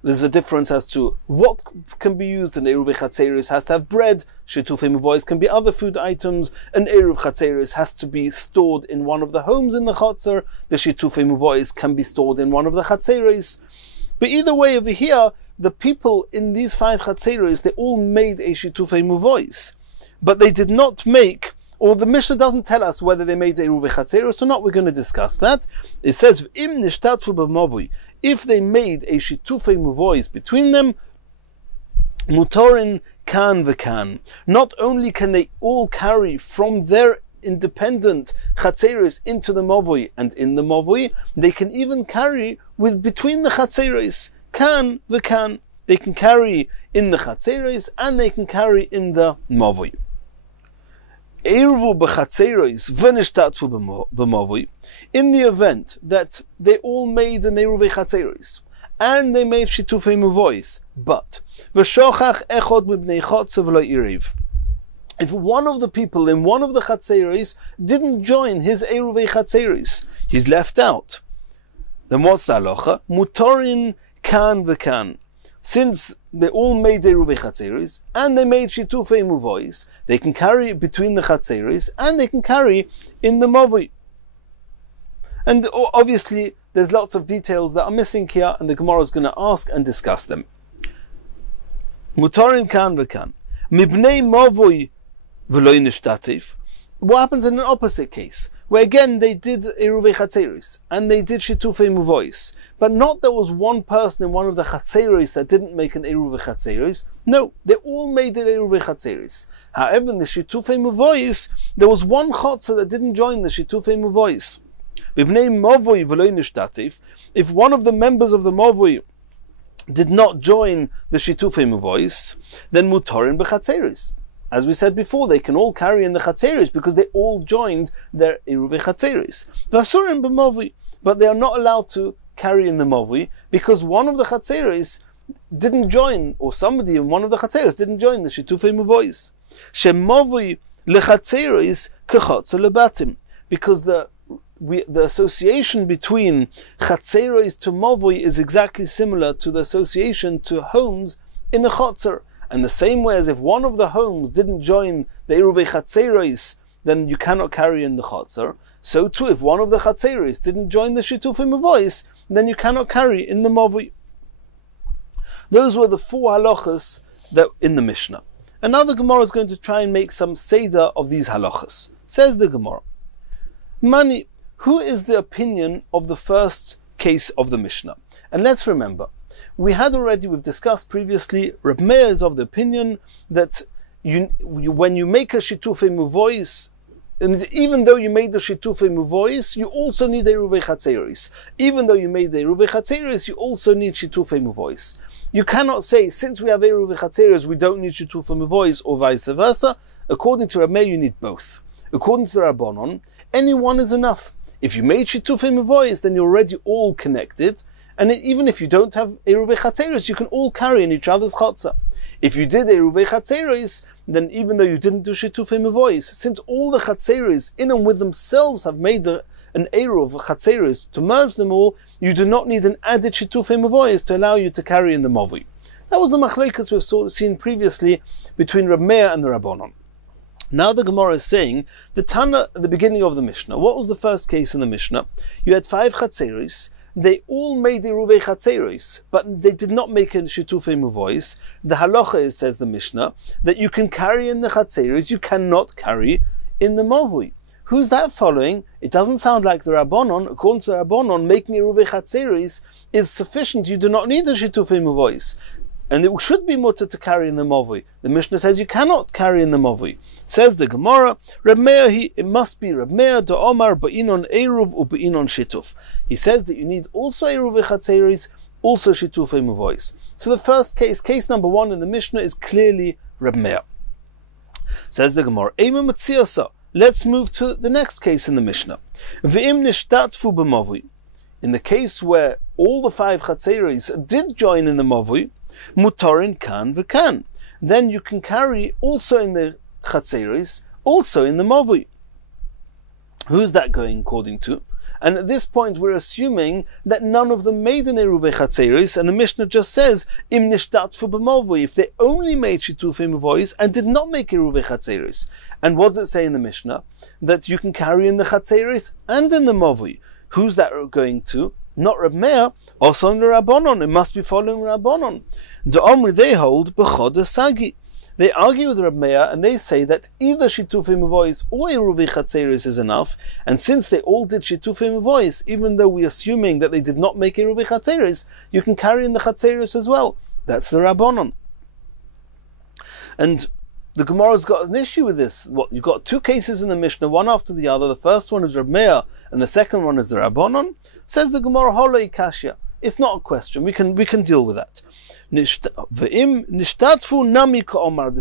There's a difference as to what can be used. An eruvei chatzeros has to have bread, shitufei muvois can be other food items, an eruv chatzeros has to be stored in one of the homes in the chotzer, the shitufei muvois can be stored in one of the chatzeros. But either way, over here, the people in these 5 chatzeros, they all made a shitufei muvois. But they did not make, or the Mishnah doesn't tell us whether they made a eruvei chatzeros or not. We're going to discuss that. It says, Im nishtatfu b'mavui. If they made a shitufei muvois between them, Mutorin kan v'kan. Not only can they all carry from their independent chatzeros into the mavoi and in the mavoi, they can even carry with between the chatzeros, kan v'kan. They can carry in the chatzeros and they can carry in the mavoi. Eruvu b'chatzeros v'nishtatfu b'mavoi. In the event that they all made an eruv chatzeros and they made shitufei mavois, but v'shochach echod mibnei chotzer v'lo iriv. If one of the people in one of the chatzeros didn't join his eruv chatzeros, he's left out. Then what's the halacha? Mutorin kan v'kan. Since they all made eruv chatzeros and they made shitufei mavois, they can carry between the chatzeros and they can carry in the mavoi. And obviously, there's lots of details that are missing here, and the Gemara is going to ask and discuss them. Mutarim kan v'kan. Mibnei mavoi v'lo nishtatif. What happens in an opposite case, where again they did eruv chatzeros and they did shitufei mavois, but not there was one person in one of the chatzeros that didn't make an eruv chatzeros. No, they all made an eruv chatzeros. However, in the shitufei mavois, there was one chotzer that didn't join the shitufei mavois. If one of the members of the mavoi did not join the shitufei mavois, then mutarin b'chatzeros. As we said before, they can all carry in the chatzeros because they all joined their eruv chatzeros. V'asurim b'mavoi, but they are not allowed to carry in the mavoi because one of the chatzeros didn't join, or somebody in one of the chatzeros didn't join the shitufei mavois. Shemavoi lechatzeros kechotzer lebatim, because the association between chatzeros to mavoi is exactly similar to the association to homes in a chotzer. And the same way as if one of the homes didn't join the eruv chatzeros, then you cannot carry in the chotzer. So too, if one of the chatzeros didn't join the shitufei mavois, then you cannot carry in the mavoi. Those were the four halachas that in the Mishnah. And now the Gemara is going to try and make some seder of these halachas. Says the Gemara, Mani, who is the opinion of the first case of the Mishnah? And let's remember, we've discussed previously, Reb Meir is of the opinion that when you make a shitufei mavois, even though you made the shitufei mavois, you also need eruv chatzeros. Even though you made the eruv chatzeros, you also need shitufei mavois. You cannot say, since we have eruv chatzeros, we don't need shitufei mavois, or vice versa. According to Reb Meir, you need both. According to the Rabbanon, any one is enough. If you made shitufei mavois, then you're already all connected. And even if you don't have eruv chatzeros, you can all carry in each other's chotzer. If you did eruv chatzeros, then even though you didn't do shitufei mavois, since all the chatzeros in and with themselves have made an eruv chatzeros to merge them all, you do not need an added shitufei mavois to allow you to carry in the mavoi. That was the machlekes we've seen previously between Reb Meir and the Rabbanon. Now the Gemara is saying, the Tana at the beginning of the Mishnah, what was the first case in the Mishnah? You had 5 chatzeros, they all made eruv chatzeros, but they did not make a shitufei mavois. The halacha is, says the Mishnah, that you can carry in the chatzeros, you cannot carry in the mavoi. Who's that following? It doesn't sound like the Rabbanon. According to the Rabbanon, making eruv chatzeros is sufficient. You do not need a shitufei mavois. And it should be mutter to carry in the mavoi. The Mishnah says you cannot carry in the mavoi. Says the Gemara, Reb Meir, it must be Reb Meir da Omar ba'inon eruv u ba'inon shituf. He says that you need also eruv chatzeros, also shitufei mavois. So the first case number 1 in the Mishnah is clearly Reb Meir. Says the Gemara, Eima matziyasa. Let's move to the next case in the Mishnah. V'im nishtatfu b'mavoi. In the case where all the 5 chatzeros did join in the mavoi, mutarin kan v'kan. Then you can carry also in the chatzeros, also in the mavoi. Who's that going according to? And at this point we're assuming that none of them made an eruv chatzeros, and the Mishnah just says, im nishtatfu b'mavoi, if they only made shitufei mavois and did not make eruv chatzeros. And what does it say in the Mishnah? That you can carry in the chatzeros and in the mavoi. Who's that going to? Not Reb Meir, also in the Rabbanon. It must be following Rabbanon. The Omri, they hold b'chod sagi. They argue with Reb Meir and they say that either shitufei mavois or eruv chatzeros is enough. And since they all did shitufei mavois, even though we're assuming that they did not make eruv chatzeros, you can carry in the chatzeros as well. That's the Rabbanon. And the Gemara's got an issue with this. What, you've got two cases in the Mishnah, one after the other. The first one is Reb Meir, and the second one is the Rabbanon. Says the Gemara, Holei Kashya. It's not a question. We can deal with that. The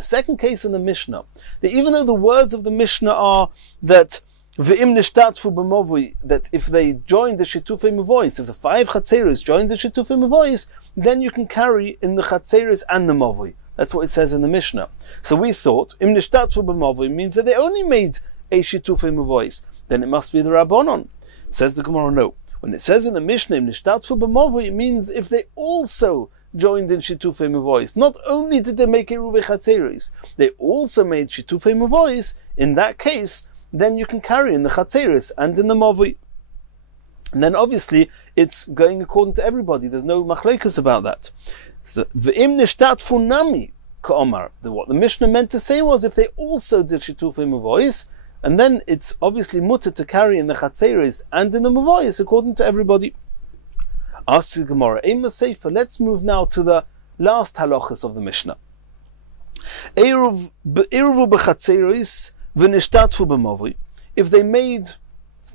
second case in the Mishnah, that even though the words of the Mishnah are that that if they join the Shitufei Mevois, if the 5 Chatzeros join the Shitufei Mevois, then you can carry in the Chatzeros and the Mavoi. That's what it says in the Mishnah. So we thought, Im Nishtatfu B'Mavoi means that they only made a Shitufei Mevois. Then it must be the Rabbanon. Says the Gemara, no. When it says in the Mishnah, Im Nishtatfu B'Mavoi, it means if they also joined in Shitufei Mevois. Not only did they make Eruv Chatzeros, they also made Shitufei Mevois. In that case, then you can carry in the Chatzeros and in the Mavoi. And then obviously, it's going according to everybody. There's no machlekes about that. So, V'im nishtatfu nami ka'omar. What the Mishnah meant to say was if they also did Shitufei Mevois, and then it's obviously mutter to carry in the Chatzeros and in the Mevois according to everybody. Asks the Gemara, Seifa. Let's move now to the last halachas of the Mishnah. Eruvu b'Chatzeros v'nishtatfu b'Mavoi. If they made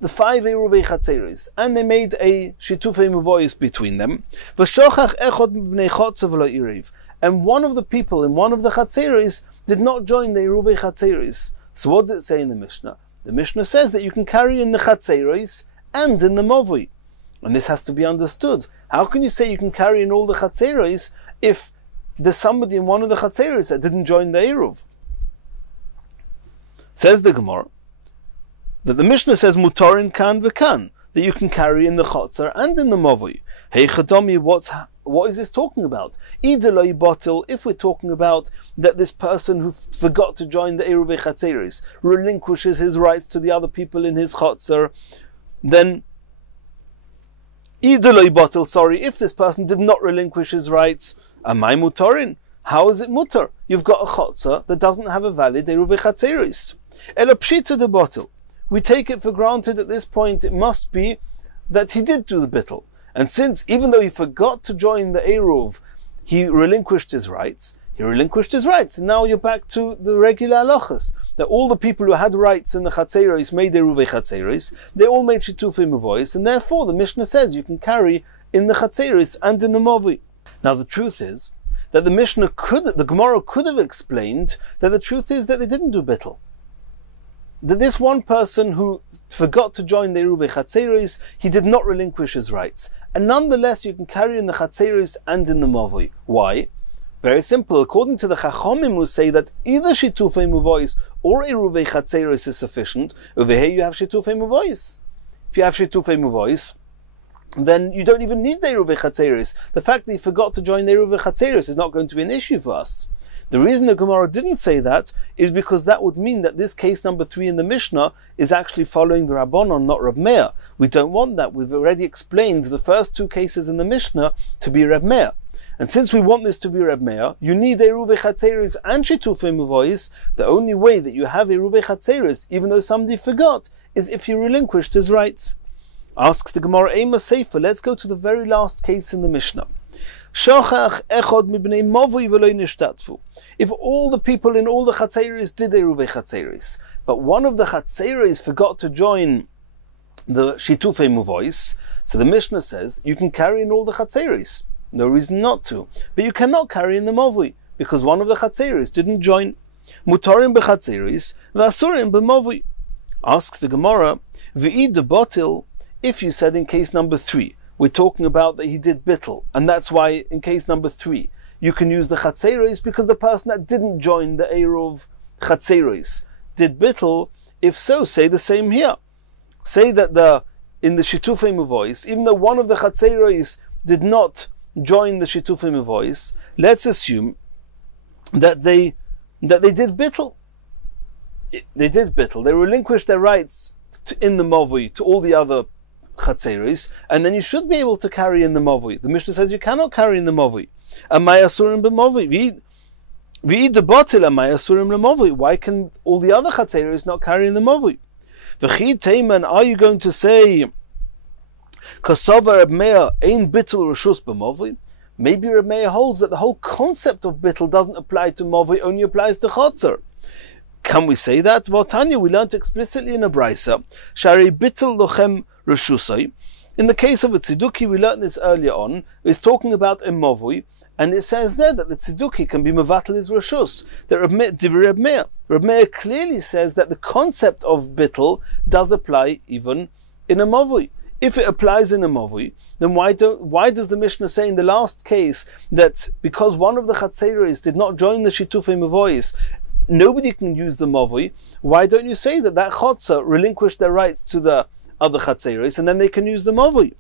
the 5 Eruv Chatzeros and they made a Shitufei Mevois between them, v'shochach echod b'nei chotzer v'lo irev, and one of the people in one of the Chatzeros did not join the Eruv Chatzeros. So what does it say in the Mishnah? The Mishnah says that you can carry in the Chatzeros and in the Mavoi. And this has to be understood. How can you say you can carry in all the Chatzeros if there's somebody in one of the Chatzeros that didn't join the Eruv? Says the Gemara that the Mishnah says mutarin kan v'kan, that you can carry in the chotzer and in the mavoi. Hey chadomi, what is this talking about? Ideloi botil, if we're talking about that this person who forgot to join the Eruv Chatzeros relinquishes his rights to the other people in his chotzer, then Ideloi botil, if this person did not relinquish his rights, amai mutarin, how is it mutar? You've got a chotzer that doesn't have a valid Eruv Chatzeros. Ela pshita de botil. We take it for granted at this point it must be that he did do the bittul. And since, even though he forgot to join the Eruv, he relinquished his rights, and now you're back to the regular halachas, that all the people who had rights in the Chatzeros made Eruv Chatzeros, they all made Shitufei Mevois, and therefore the Mishnah says you can carry in the Chatzeros and in the Mavoi. Now the truth is that the Gemara could have explained that the truth is that they didn't do bittul. That this one person who forgot to join the Eruv Chatzeros, he did not relinquish his rights. And nonetheless, you can carry in the Chatzeros and in the Mavoi. Why? Very simple. According to the Chachomim, who say that either Shitufei Mevois or Eruv Chatzeros is sufficient, over here you have Shitufei Mevois. If you have Shitufei Mevois, then you don't even need the Eruv Chatzeros. The fact that he forgot to join the Eruv Chatzeros is not going to be an issue for us. The reason the Gemara didn't say that is because that would mean that this case number 3 in the Mishnah is actually following the Rabbanon, not Reb Meir. We don't want that. We've already explained the first 2 cases in the Mishnah to be Reb Meir. And since we want this to be Reb Meir, you need Eruv Chatzeros and Shitufei Mevois. The only way that you have Eruv Chatzeros, even though somebody forgot, is if he relinquished his rights. Asks the Gemara, Eima Seifa. Let's go to the very last case in the Mishnah. Shochach echod mibnei mavoi v'lo nishtatfu. If all the people in all the Chatzeros did Eruv Chatzeros, but one of the Chatzeros forgot to join the Shitufei Mevois, so the Mishnah says you can carry in all the Chatzeros. No reason not to. But you cannot carry in the Mavoi, because one of the Chatzeros didn't join. Mutarim b'Chatzeros v'asurim b'Mavoi. Asks the Gemara, v'id de botil, if you said in case number 3, we're talking about that he did bittul, and that's why in case number 3 you can use the Chatzeros because the person that didn't join the Eruv Chatzeros did bittul. If so, say the same here. Say that in the Shitufei Mevois, even though one of the Chatzeros did not join the Shitufei Mevois, let's assume that they did bittul. They did bittul. They relinquished their rights in the Mavoi to all the other Chatzeros, and then you should be able to carry in the Mavoi. The Mishnah says you cannot carry in the Mavoi. Amai asurim b'Mavoi. V'id debatil amai asurim l'Mavoi. Why can all the other Chatzeros not carry in the Mavoi? V'chid teiman, are you going to say Kasava Reb Meir ein bittul reshus b'Mavoi? maybe Reb Meir holds that the whole concept of bittul doesn't apply to Mavui, only applies to Chotzer. Can we say that? Well, Tanya, we learnt explicitly in a Braisa, Shari bittul lochem reshusai. In the case of a Tziduki, we learnt this earlier on, it's talking about a Mavui, and it says there that the Tziduki can be mevatel his reshus. That Reb Meir clearly says that the concept of bittul does apply even in a Mavui. If it applies in a Mavui, then why does the Mishnah say in the last case that because one of the Chatzeris did not join the Shitufei Mavois, nobody can use the Mavui? Why don't you say that Chotzer relinquished their rights to the other Chatzeris and then they can use the Mavui?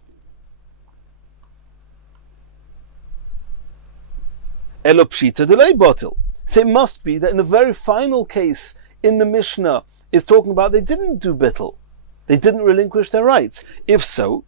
Elo pshita delay botil. So it must be that in the very final case in the Mishnah is talking about they didn't do bittul. They didn't relinquish their rights. If so,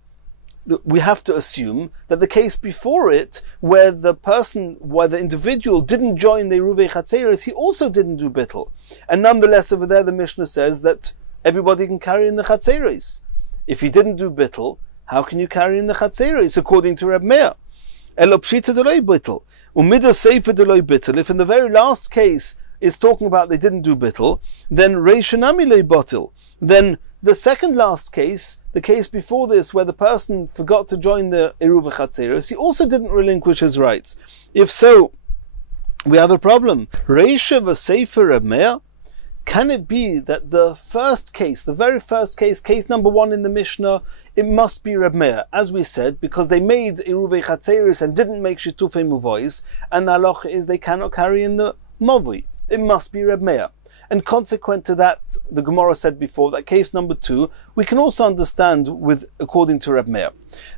we have to assume that the case before it, where the individual didn't join the Ruvei Chatzeris, he also didn't do bittul. And nonetheless, over there, the Mishnah says that everybody can carry in the Chatzeris. If he didn't do bittul, how can you carry in the Chatzeris, according to Reb Meir? Elo pshita deloi bittul. Umida seifa deloi bittul. If in the very last case is talking about they didn't do bittul, then reishanami lei botil. Then the second last case, the case before this, where the person forgot to join the Eruv Chatzeris, he also didn't relinquish his rights. If so, we have a problem. Reisha v'seifa Reb Meir. Can it be that the first case, the very first case, case number 1 in the Mishnah, it must be Reb Meir, as we said, because they made Eruv Chatzeris and didn't make Shitufei Muvois, and the halacha is they cannot carry in the Mavui. It must be Reb Meir. And consequent to that, the Gemara said before, that case number 2, we can also understand according to Reb Meir.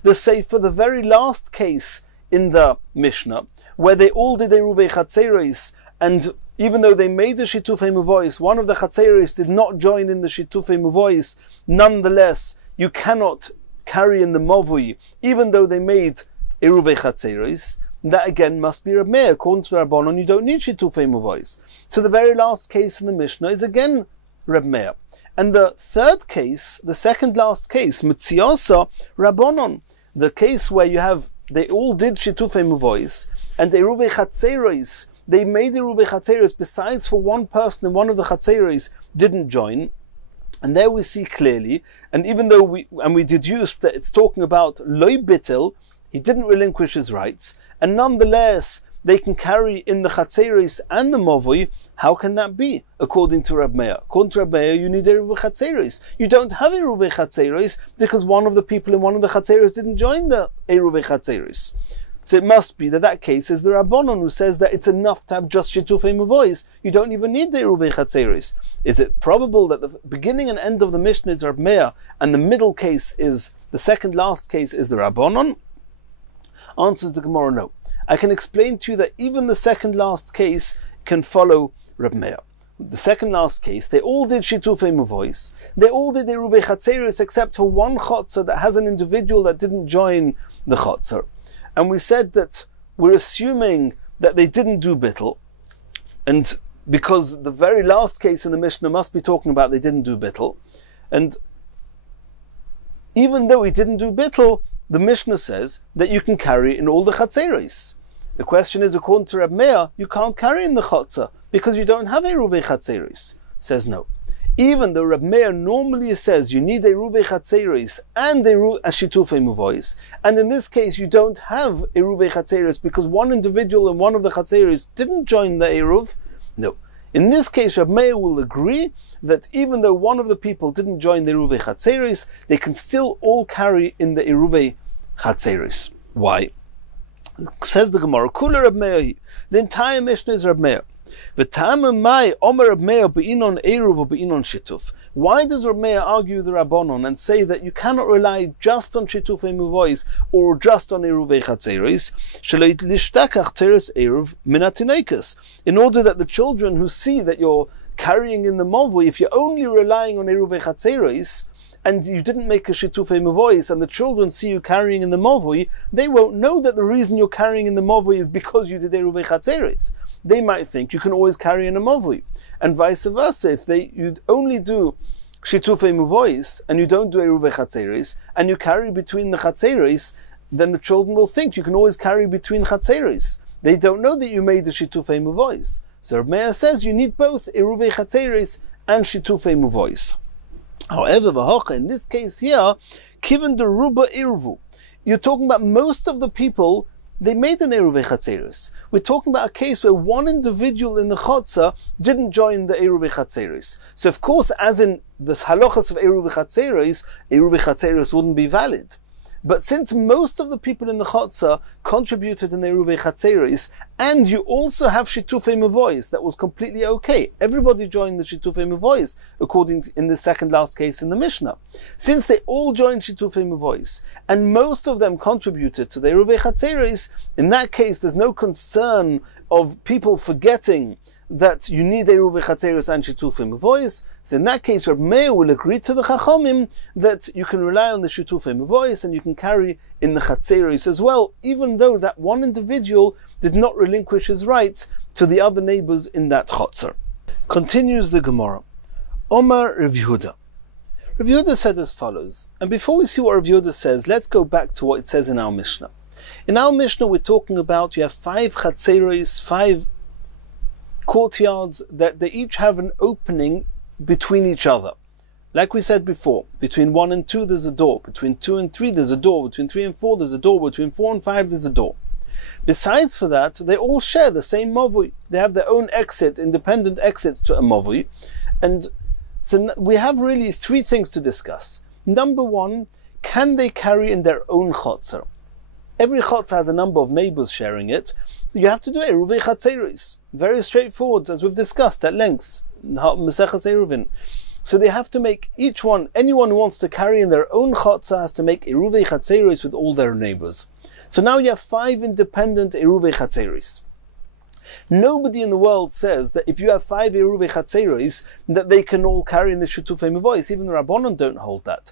The Sefer, the very last case in the Mishnah, where they all did Eruvei Chatzeris, and even though they made the Shitufei Muvois, one of the Chatzeris did not join in the Shitufei Muvois, nonetheless, you cannot carry in the Mavui, even though they made Eruvei Chatzeris. That again must be Reb Meir. According to Rabbanon, you don't need Shitufei Muvois. So the very last case in the Mishnah is again Reb Meir. And the third case, the second last case, Mitziasa Rabbanon, the case where you have, they all did Shitufei Muvois, and Eruvei Chatzeris, they made Eruvei Chatzeris, besides for one person and one of the Chatzeris didn't join. And there we see clearly, and even though we deduced that it's talking about Loi Bittel, he didn't relinquish his rights, and nonetheless they can carry in the Chatzeris and the Mavui. How can that be? According to Reb Meir. According to Reb Meir, you need Eruvei Chatzeris. You don't have Eruvei Chatzeris because one of the people in one of the Chatzeris didn't join the Eruvei Chatzeris. So it must be that case is the Rabbanon who says that it's enough to have just Shitufei Muvois. You don't even need the Eruvei Chatzeris. Is it probable that the beginning and end of the Mishnah is Reb Meir, and the middle case is, the second last case is the Rabbanon? Answers the Gemara, no. I can explain to you that even the second last case can follow Reb Meir. The second last case, they all did Shitufei Muvois. They all did Eruvei Chatzeris except for one Chotzer that has an individual that didn't join the Chotzer. And we said that we're assuming that they didn't do bittul, and because the very last case in the Mishnah must be talking about they didn't do bittul, and even though he didn't do bittul, the Mishnah says that you can carry in all the Chatzeris. The question is, according to Reb Meir, you can't carry in the Chotzer because you don't have Eruvei Chatzeris. Says no. Even though Reb Meir normally says you need Eruvei Chatzeris and a Shitufei Muvois, and in this case you don't have Eruvei Chatzeris because one individual in one of the Chatzeris didn't join the Eruv. No. In this case, Reb Meir will agree that even though one of the people didn't join the Eruvei Chatzeris, they can still all carry in the Eruvei Chatzeris. Why? Says the Gemara, Kula Reb Meir, the entire Mishnah is Reb Meir. V'tama mai omer Reb Meir be'inon eruv or be'inon shituf. Why does Reb Meir argue the Rabbanon and say that you cannot rely just on shitufei muvois or just on eruvei chatzeris? Shelei lishtakach teres eruv min hatineikus. In order that the children who see that you're carrying in the mavui, if you're only relying on eruvei chatzeris, and you didn't make a shitufei muvois, and the children see you carrying in the mavui, they won't know that the reason you're carrying in the mavui is because you did eruvei chatzeris. They might think you can always carry in a mavui, and vice versa. If you'd only do shitufei muvois and you don't do eruvei chatzeris, and you carry between the chatzeris, then the children will think you can always carry between chatzeris. They don't know that you made the shitufei muvois. So Reb Meir says you need both iruvei chatzeris and shitufei muvois. However, in this case here, kiven de ruba irvu, you're talking about most of the people, they made an Eruv Chatzeris. We're talking about a case where one individual in the Chotzer didn't join the Eruv Chatzeris. So of course, as in the halachas of Eruv Chatzeris wouldn't be valid. But since most of the people in the Chotzer contributed in the Eruv Chatzeris, and you also have Shitufei Mevois, that was completely okay. Everybody joined the Shitufei Mevois, according to, in the second last case in the Mishnah. Since they all joined Shitufei Mevois, and most of them contributed to the Eruv Chatzeris, in that case there's no concern of people forgetting that you need Eruv Chatzeris and Shitufei Mevois. So in that case, Reb Meir will agree to the Chachomim that you can rely on the Shitufei Mevois and you can carry in the Chatzeris as well, even though that one individual did not relinquish his rights to the other neighbors in that Chotzer. Continues the Gemara. Omar Rav Yehuda. Rav Yehuda said as follows, and before we see what Rav Yehuda says, let's go back to what it says in our Mishnah. In our Mishnah, we're talking about you have 5 Chatzeris, 5 courtyards that they each have an opening between each other. Like we said before, between 1 and 2 there's a door, between 2 and 3 there's a door, between 3 and 4 there's a door, between 4 and 5 there's a door. Besides for that, they all share the same mavui. They have their own exit, independent exits to a mavui. And so we have really 3 things to discuss. Number 1, can they carry in their own chotzer? Every chotzer has a number of neighbors sharing it. So you have to do Eruv Chatzeris. Very straightforward, as we've discussed at length. Mesechas Iroבין. So they have to make each one, anyone who wants to carry in their own chotzer has to make Eruv Chatzeris with all their neighbors. So now you have 5 independent Eruv Chatzeris. Nobody in the world says that if you have 5 Eruv Chatzeris, that they can all carry in the Shutufei Mevois. Even the Rabbanon don't hold that.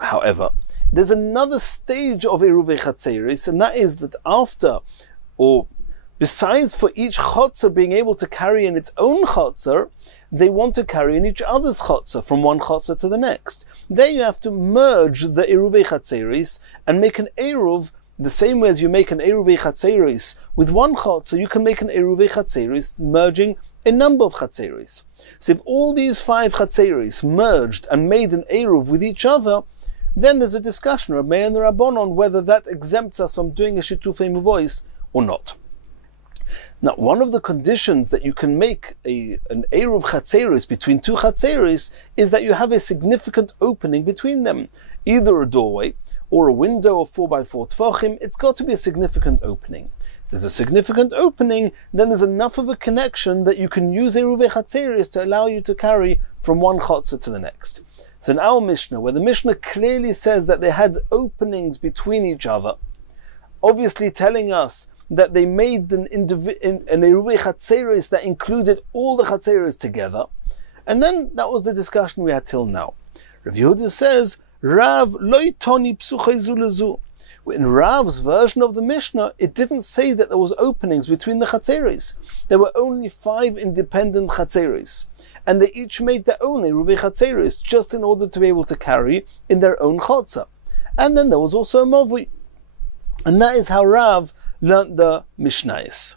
However, there's another stage of Eruv Chatzeris, and that is that after, or besides for each chotzer being able to carry in its own chotzer, they want to carry in each other's chotzer from one chotzer to the next. There you have to merge the Eruv Chatzeris and make an Eruv, the same way as you make an Eruv Chatzeris with one chotzer, you can make an Eruv Chatzeris merging a number of Chatzeris. So if all these 5 Chatzeris merged and made an Eruv with each other, then there's a discussion, Reb Meir and the Rabbanon, whether that exempts us from doing a Shitufei Mevois or not. Now, one of the conditions that you can make an Eruv Chatzeris between 2 Chatzeris is that you have a significant opening between them. Either a doorway or a window of 4x4 tefachim, it's got to be a significant opening. If there's a significant opening, then there's enough of a connection that you can use Eruv Chatzeris to allow you to carry from one chotzer to the next. So in our Mishnah, where the Mishnah clearly says that they had openings between each other, obviously telling us that they made an Eruv Chatzeris that included all the Chatzeris together, and then that was the discussion we had till now. Rav Yehuda says, Rav loy toni psuchei zu lezu. In Rav's version of the Mishnah, it didn't say that there was openings between the Chatzeris. There were only 5 independent Chatzeris, and they each made their own Eruv Chatzeris just in order to be able to carry in their own chotzer. And then there was also a mavui. And that is how Rav learnt the Mishnayos.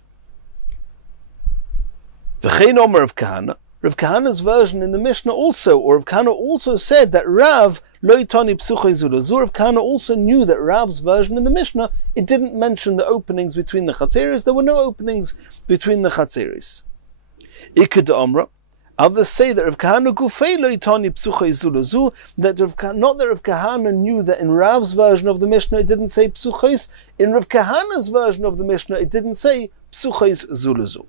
V'chein omer Rav Kahana. Rav Kahana's version in the Mishnah also, or Rav Kahana also said that Rav lo toni psuchei zu lezu. Rav Kahana also knew that Rav's version in the Mishnah, it didn't mention the openings between the Chatzeris. There were no openings between the Chatzeris. Iked Omra. Others say that Rav Kahana gufei lo toni psuchei zu lezu, that not that Rav Kahana knew that in Rav's version of the Mishnah it didn't say psuchais. In Rav Kahana's version of the Mishnah it didn't say psuchais zu lezu.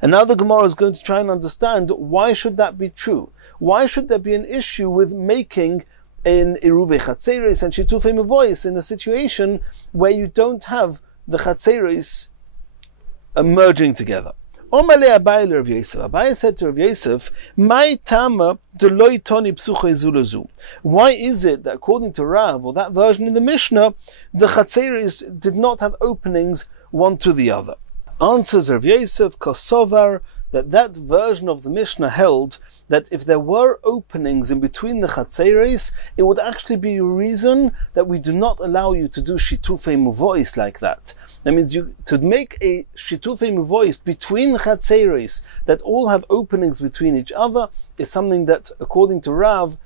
And now the Gemara is going to try and understand why should that be true? Why should there be an issue with making an Eruv Chatzeris and Shitufei Mevois in a situation where you don't have the Chatzeris merging together? Omale Abai Rav Yosef. Abai said to Rav Yosef, "My tama de loy toni psuchei zu lezu." Why is it that according to Rav, or that version in the Mishnah, the Chatzeris did not have openings one to the other? Answers Rav Yosef Kosovar that version of the Mishnah held that if there were openings in between the chatzeres, it would actually be a reason that we do not allow you to do shitufei muvois like that. That means to make a shitufei muvois between chatzeres that all have openings between each other is something that, according to Rav,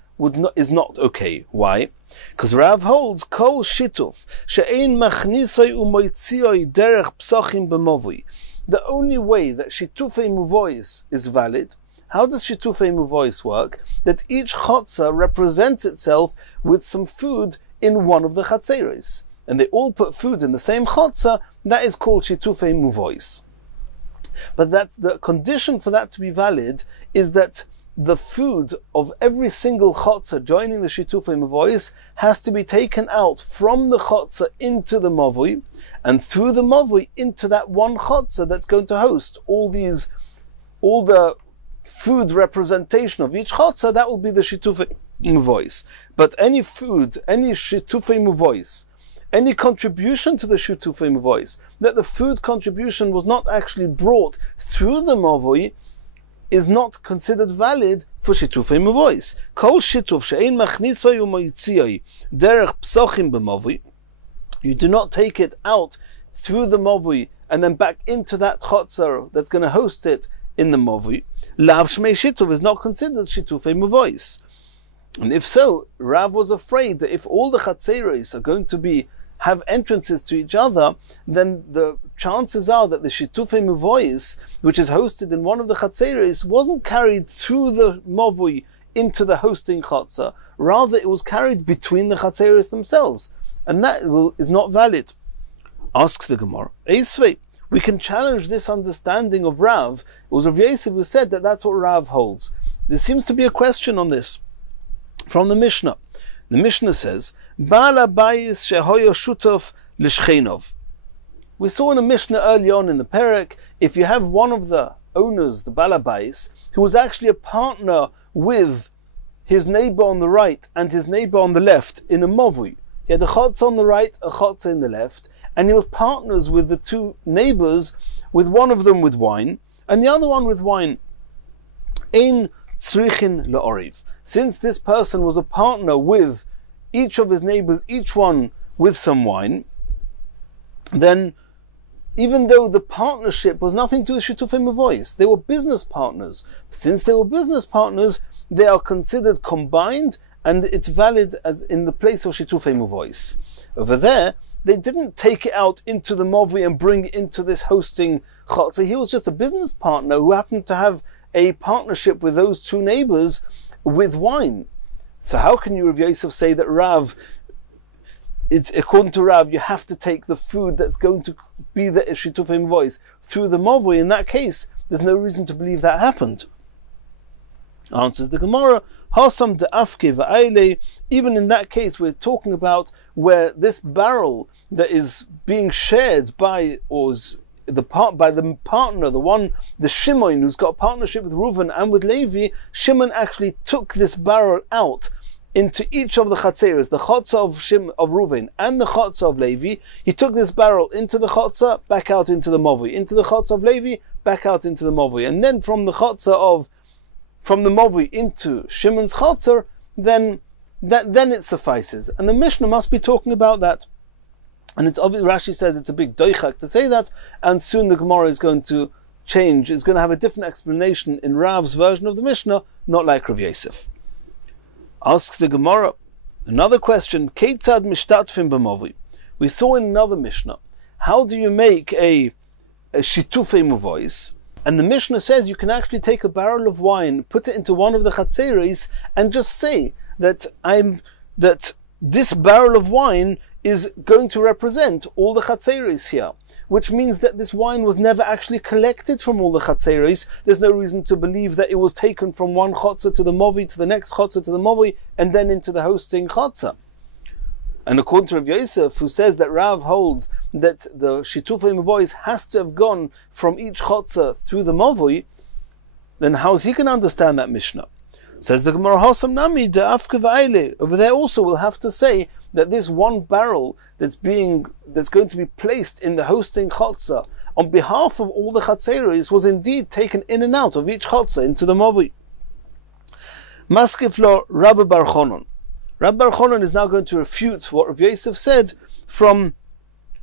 is not okay. Why? Because Rav holds kol shituf she'ein machnisoi umoitzioi derech psochim b'movui. The only way that shitufei muvois is valid. How does shitufei muvois work? That each chotzer represents itself with some food in one of the chatzeres, and they all put food in the same chotzer. That is called shitufei muvois. But that's the condition for that to be valid, is that the food of every single chotzer joining the shitufei muvois has to be taken out from the chotzer into the mavui, and through the mavui into that one chotzer that's going to host all the food representation of each chotzer. That will be the shitufei muvois. But any food, any shitufei muvois, any contribution to the shitufei muvois, that the food contribution was not actually brought through the mavui, is not considered valid for shitufei muvois. Kol shituf she'ein machnisoi umoitzioi derech psochim b'mavui. You do not take it out through the mavui and then back into that chotzer that's going to host it in the mavui. Lav shmei shituf is not considered shitufei muvois. And if so, Rav was afraid that if all the chatzeres are going to have entrances to each other, then the chances are that the shitufei muvois, which is hosted in one of the chatzeres, wasn't carried through the mavui into the hosting chotzer. Rather, it was carried between the chatzeres themselves, and that is not valid. Asks the Gemara, Eisvei, we can challenge this understanding of Rav. It was Rav Yosef who said that that's what Rav holds. There seems to be a question on this from the Mishnah. The Mishnah says, Baal habayis shehoyo shutov l'shchenov. We saw in a Mishnah early on in the Perek, if you have one of the owners, the Baal habayis, who was actually a partner with his neighbor on the right and his neighbor on the left in a mavui. He had a chotzer on the right, a chotzer in the left, and he was partners with the two neighbors, with one of them with wine, and the other one with wine. Ein tzrichin le'oriv. Since this person was a partner with each of his neighbors, each one with some wine, then even though the partnership was nothing to do with shitufei muvois, they were business partners. Since they were business partners, they are considered combined, and it's valid as in the place of shitufei muvois. Over there, they didn't take it out into the mavui and bring it into this hosting chotzer. He was just a business partner who happened to have a partnership with those two neighbors with wine. So how can you, Rav Yosef, say that Rav, it's according to Rav, you have to take the food that's going to be the shitufei muvois through the mavui? In that case, there's no reason to believe that happened. Answers the Gemara, Hasam de'afke va'ayle. Even in that case, we're talking about where this barrel that is being shared by the partner, the Shimon, who's got a partnership with Reuven and with Levi. Shimon actually took this barrel out into each of the chatzeres, the chotzer of Reuven and the chotzer of Levi. He took this barrel into the chotzer, back out into the mavui, into the chotzer of Levi, back out into the mavui, and then from the mavui into Shimon's chotzer, then it suffices. And the Mishnah must be talking about that. And it's obvious, Rashi says it's a big doichak to say that, and soon the Gemara is going to change. It's going to have a different explanation in Rav's version of the Mishnah, not like Rav Yosef. Asks the Gemara, another question, Keitzad mishtatfim b'mavui. We saw in another Mishnah, how do you make a shitufei muvois? And the Mishnah says you can actually take a barrel of wine, put it into one of the chatzeres, and just say that this barrel of wine is going to represent all the chatzeres here, which means that this wine was never actually collected from all the chatzeres. There's no reason to believe that it was taken from one chotzer to the movi, to the next chotzer to the movi, and then into the hosting chotzer. And according to Rav Yosef, who says that Rav holds that the shitufei muvois has to have gone from each chotzer through the mavui, then how is he going to understand that Mishnah? Says the Gemara, Hasam nami de'afke va'ayle. Over there also we'll have to say that this one barrel that's going to be placed in the hosting chotzer on behalf of all the chatzeres was indeed taken in and out of each chotzer into the mavui. Maskif lo Rabbi Bar Chonon. Rabbi Bar Chonon is now going to refute what Rav Yosef said from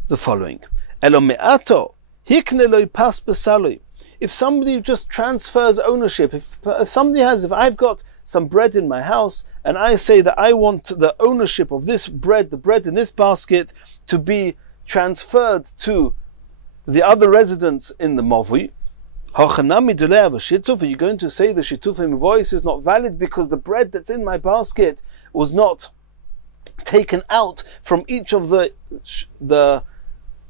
the following. Elo me'ato hikne lo pas besaloi. If somebody just transfers ownership, if I've got some bread in my house and I say that I want the ownership of this bread, the bread in this basket, to be transferred to the other residents in the Mavui, are you going to say the shitufei voice is not valid because the bread that's in my basket was not taken out from each of the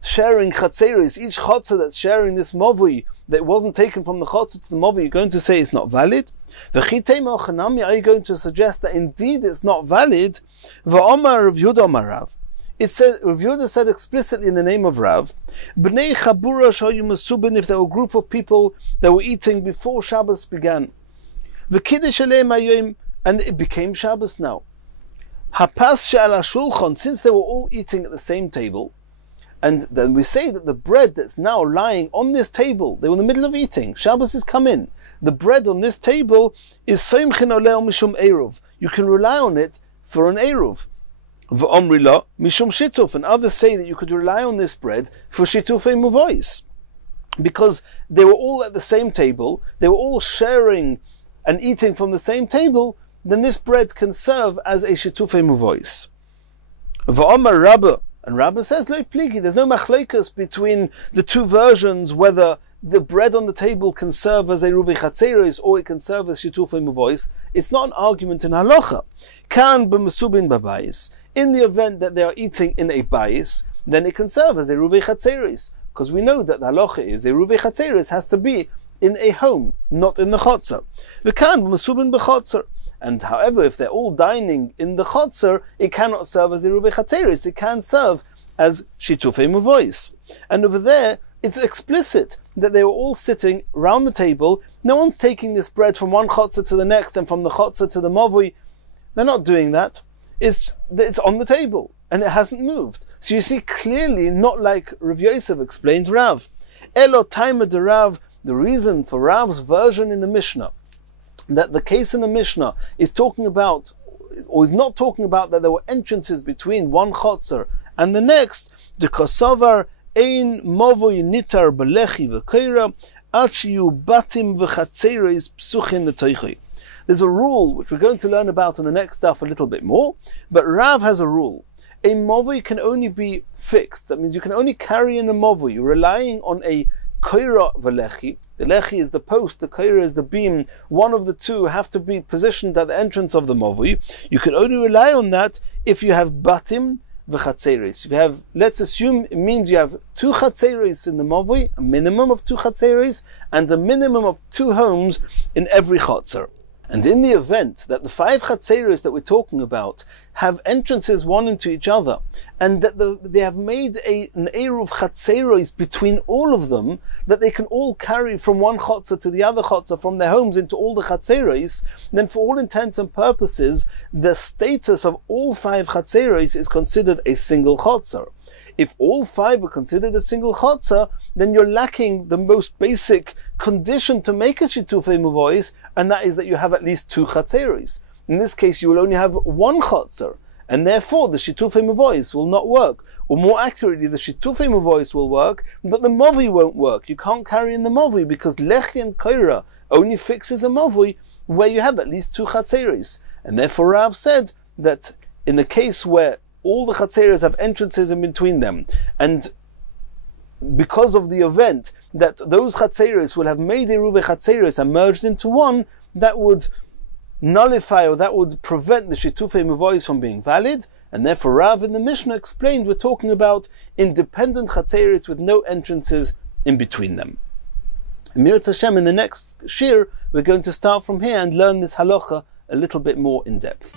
sharing chatzeris, each chotzer that's sharing this mavui, that wasn't taken from the chotzer to the mavui? You're going to say it's not valid? Are you going to suggest that indeed it's not valid? It says, Rav Yehuda said explicitly in the name of Rav, B'nei Chabura shayu mesubin, if there were a group of people that were eating before Shabbos began. V'kiddush aleim hayom, and it became Shabbos now. Hapas she'al hashulchan, since they were all eating at the same table, and then we say that the bread that's now lying on this table, they were in the middle of eating, Shabbos has come in, the bread on this table is soimchin oleh mishum eruv. You can rely on it for an eruv. V'omrila mishum shituf, and others say that you could rely on this bread for shitufei muvois, because they were all at the same table, they were all sharing and eating from the same table. Then this bread can serve as a shitufei muvois. V'omar Rabba, and Rabba says lo pligi. There's no machlokas between the two versions whether the bread on the table can serve as a ruvei chatzeros or it can serve as shitufei muvois. It's not an argument in halacha. Kan b'mesubin babayis. In the event that they are eating in a bayis, then it can serve as a ruvei chatzeros, because we know that the halacha is a ruvei chatzeros has to be in a home, not in the chotzer. V'kan b'mesubin b'chotzer. And however, if they're all dining in the chotzer, it cannot serve as a ruvei chatzeros. It can serve as shitufei muvois. And over there, it's explicit that they were all sitting round the table. No one's taking this bread from one chotzer to the next and from the chotzer to the mavui. They're not doing that. It's on the table and it hasn't moved. So you see clearly, not like Rav Yosef explained Rav. Elo taima de Rav, the reason for Rav's version in the Mishnah, that the case in the Mishnah is talking about, or is not talking about, that there were entrances between one chotzer and the next, de kosovar ein movoy nitar belechi v'koira achiyu batim v'chatzeres psuchin l'toichoi. There's a rule which we're going to learn about in the next stuff a little bit more, but Rav has a rule. A movoy can only be fixed. That means you can only carry in a movoy. You're relying on a koira v'lechi. The lechi is the post, the koira is the beam. One of the two have to be positioned at the entrance of the movoy. You can only rely on that if you have batim v'chatzeres. If you have, let's assume it means you have 2 chatzeres in the movoy, a minimum of 2 chatzeres, and a minimum of 2 homes in every chatzer. And in the event that the 5 chatzeros that we're talking about have entrances one into each other, and that they have made an eruv chatzeros between all of them, that they can all carry from one chotzer to the other chotzer from their homes into all the chatzeros, then for all intents and purposes, the status of all 5 chatzeros is considered a single chotzer. If all 5 are considered a single chotzer, then you're lacking the most basic condition to make a shitufei muvois, and that is that you have at least 2 chatzeros. In this case, you will only have 1 chotzer, and therefore the shitufei muvois will not work. Or more accurately, the shitufei muvois will work, but the movi won't work. You can't carry in the movi because lechi and koira only fixes a movi where you have at least 2 chatzeros. And therefore Rav said that in a case where all the chatzeros have entrances in between them, and because of the event that those chatzeros will have made Eruve chatzeros and merged into one, that would nullify, or that would prevent the shitufei muvois from being valid. And therefore Rav in the Mishnah explained we're talking about independent chatzeros with no entrances in between them. Mir Hashem, in the next shir we're going to start from here and learn this halacha a little bit more in depth.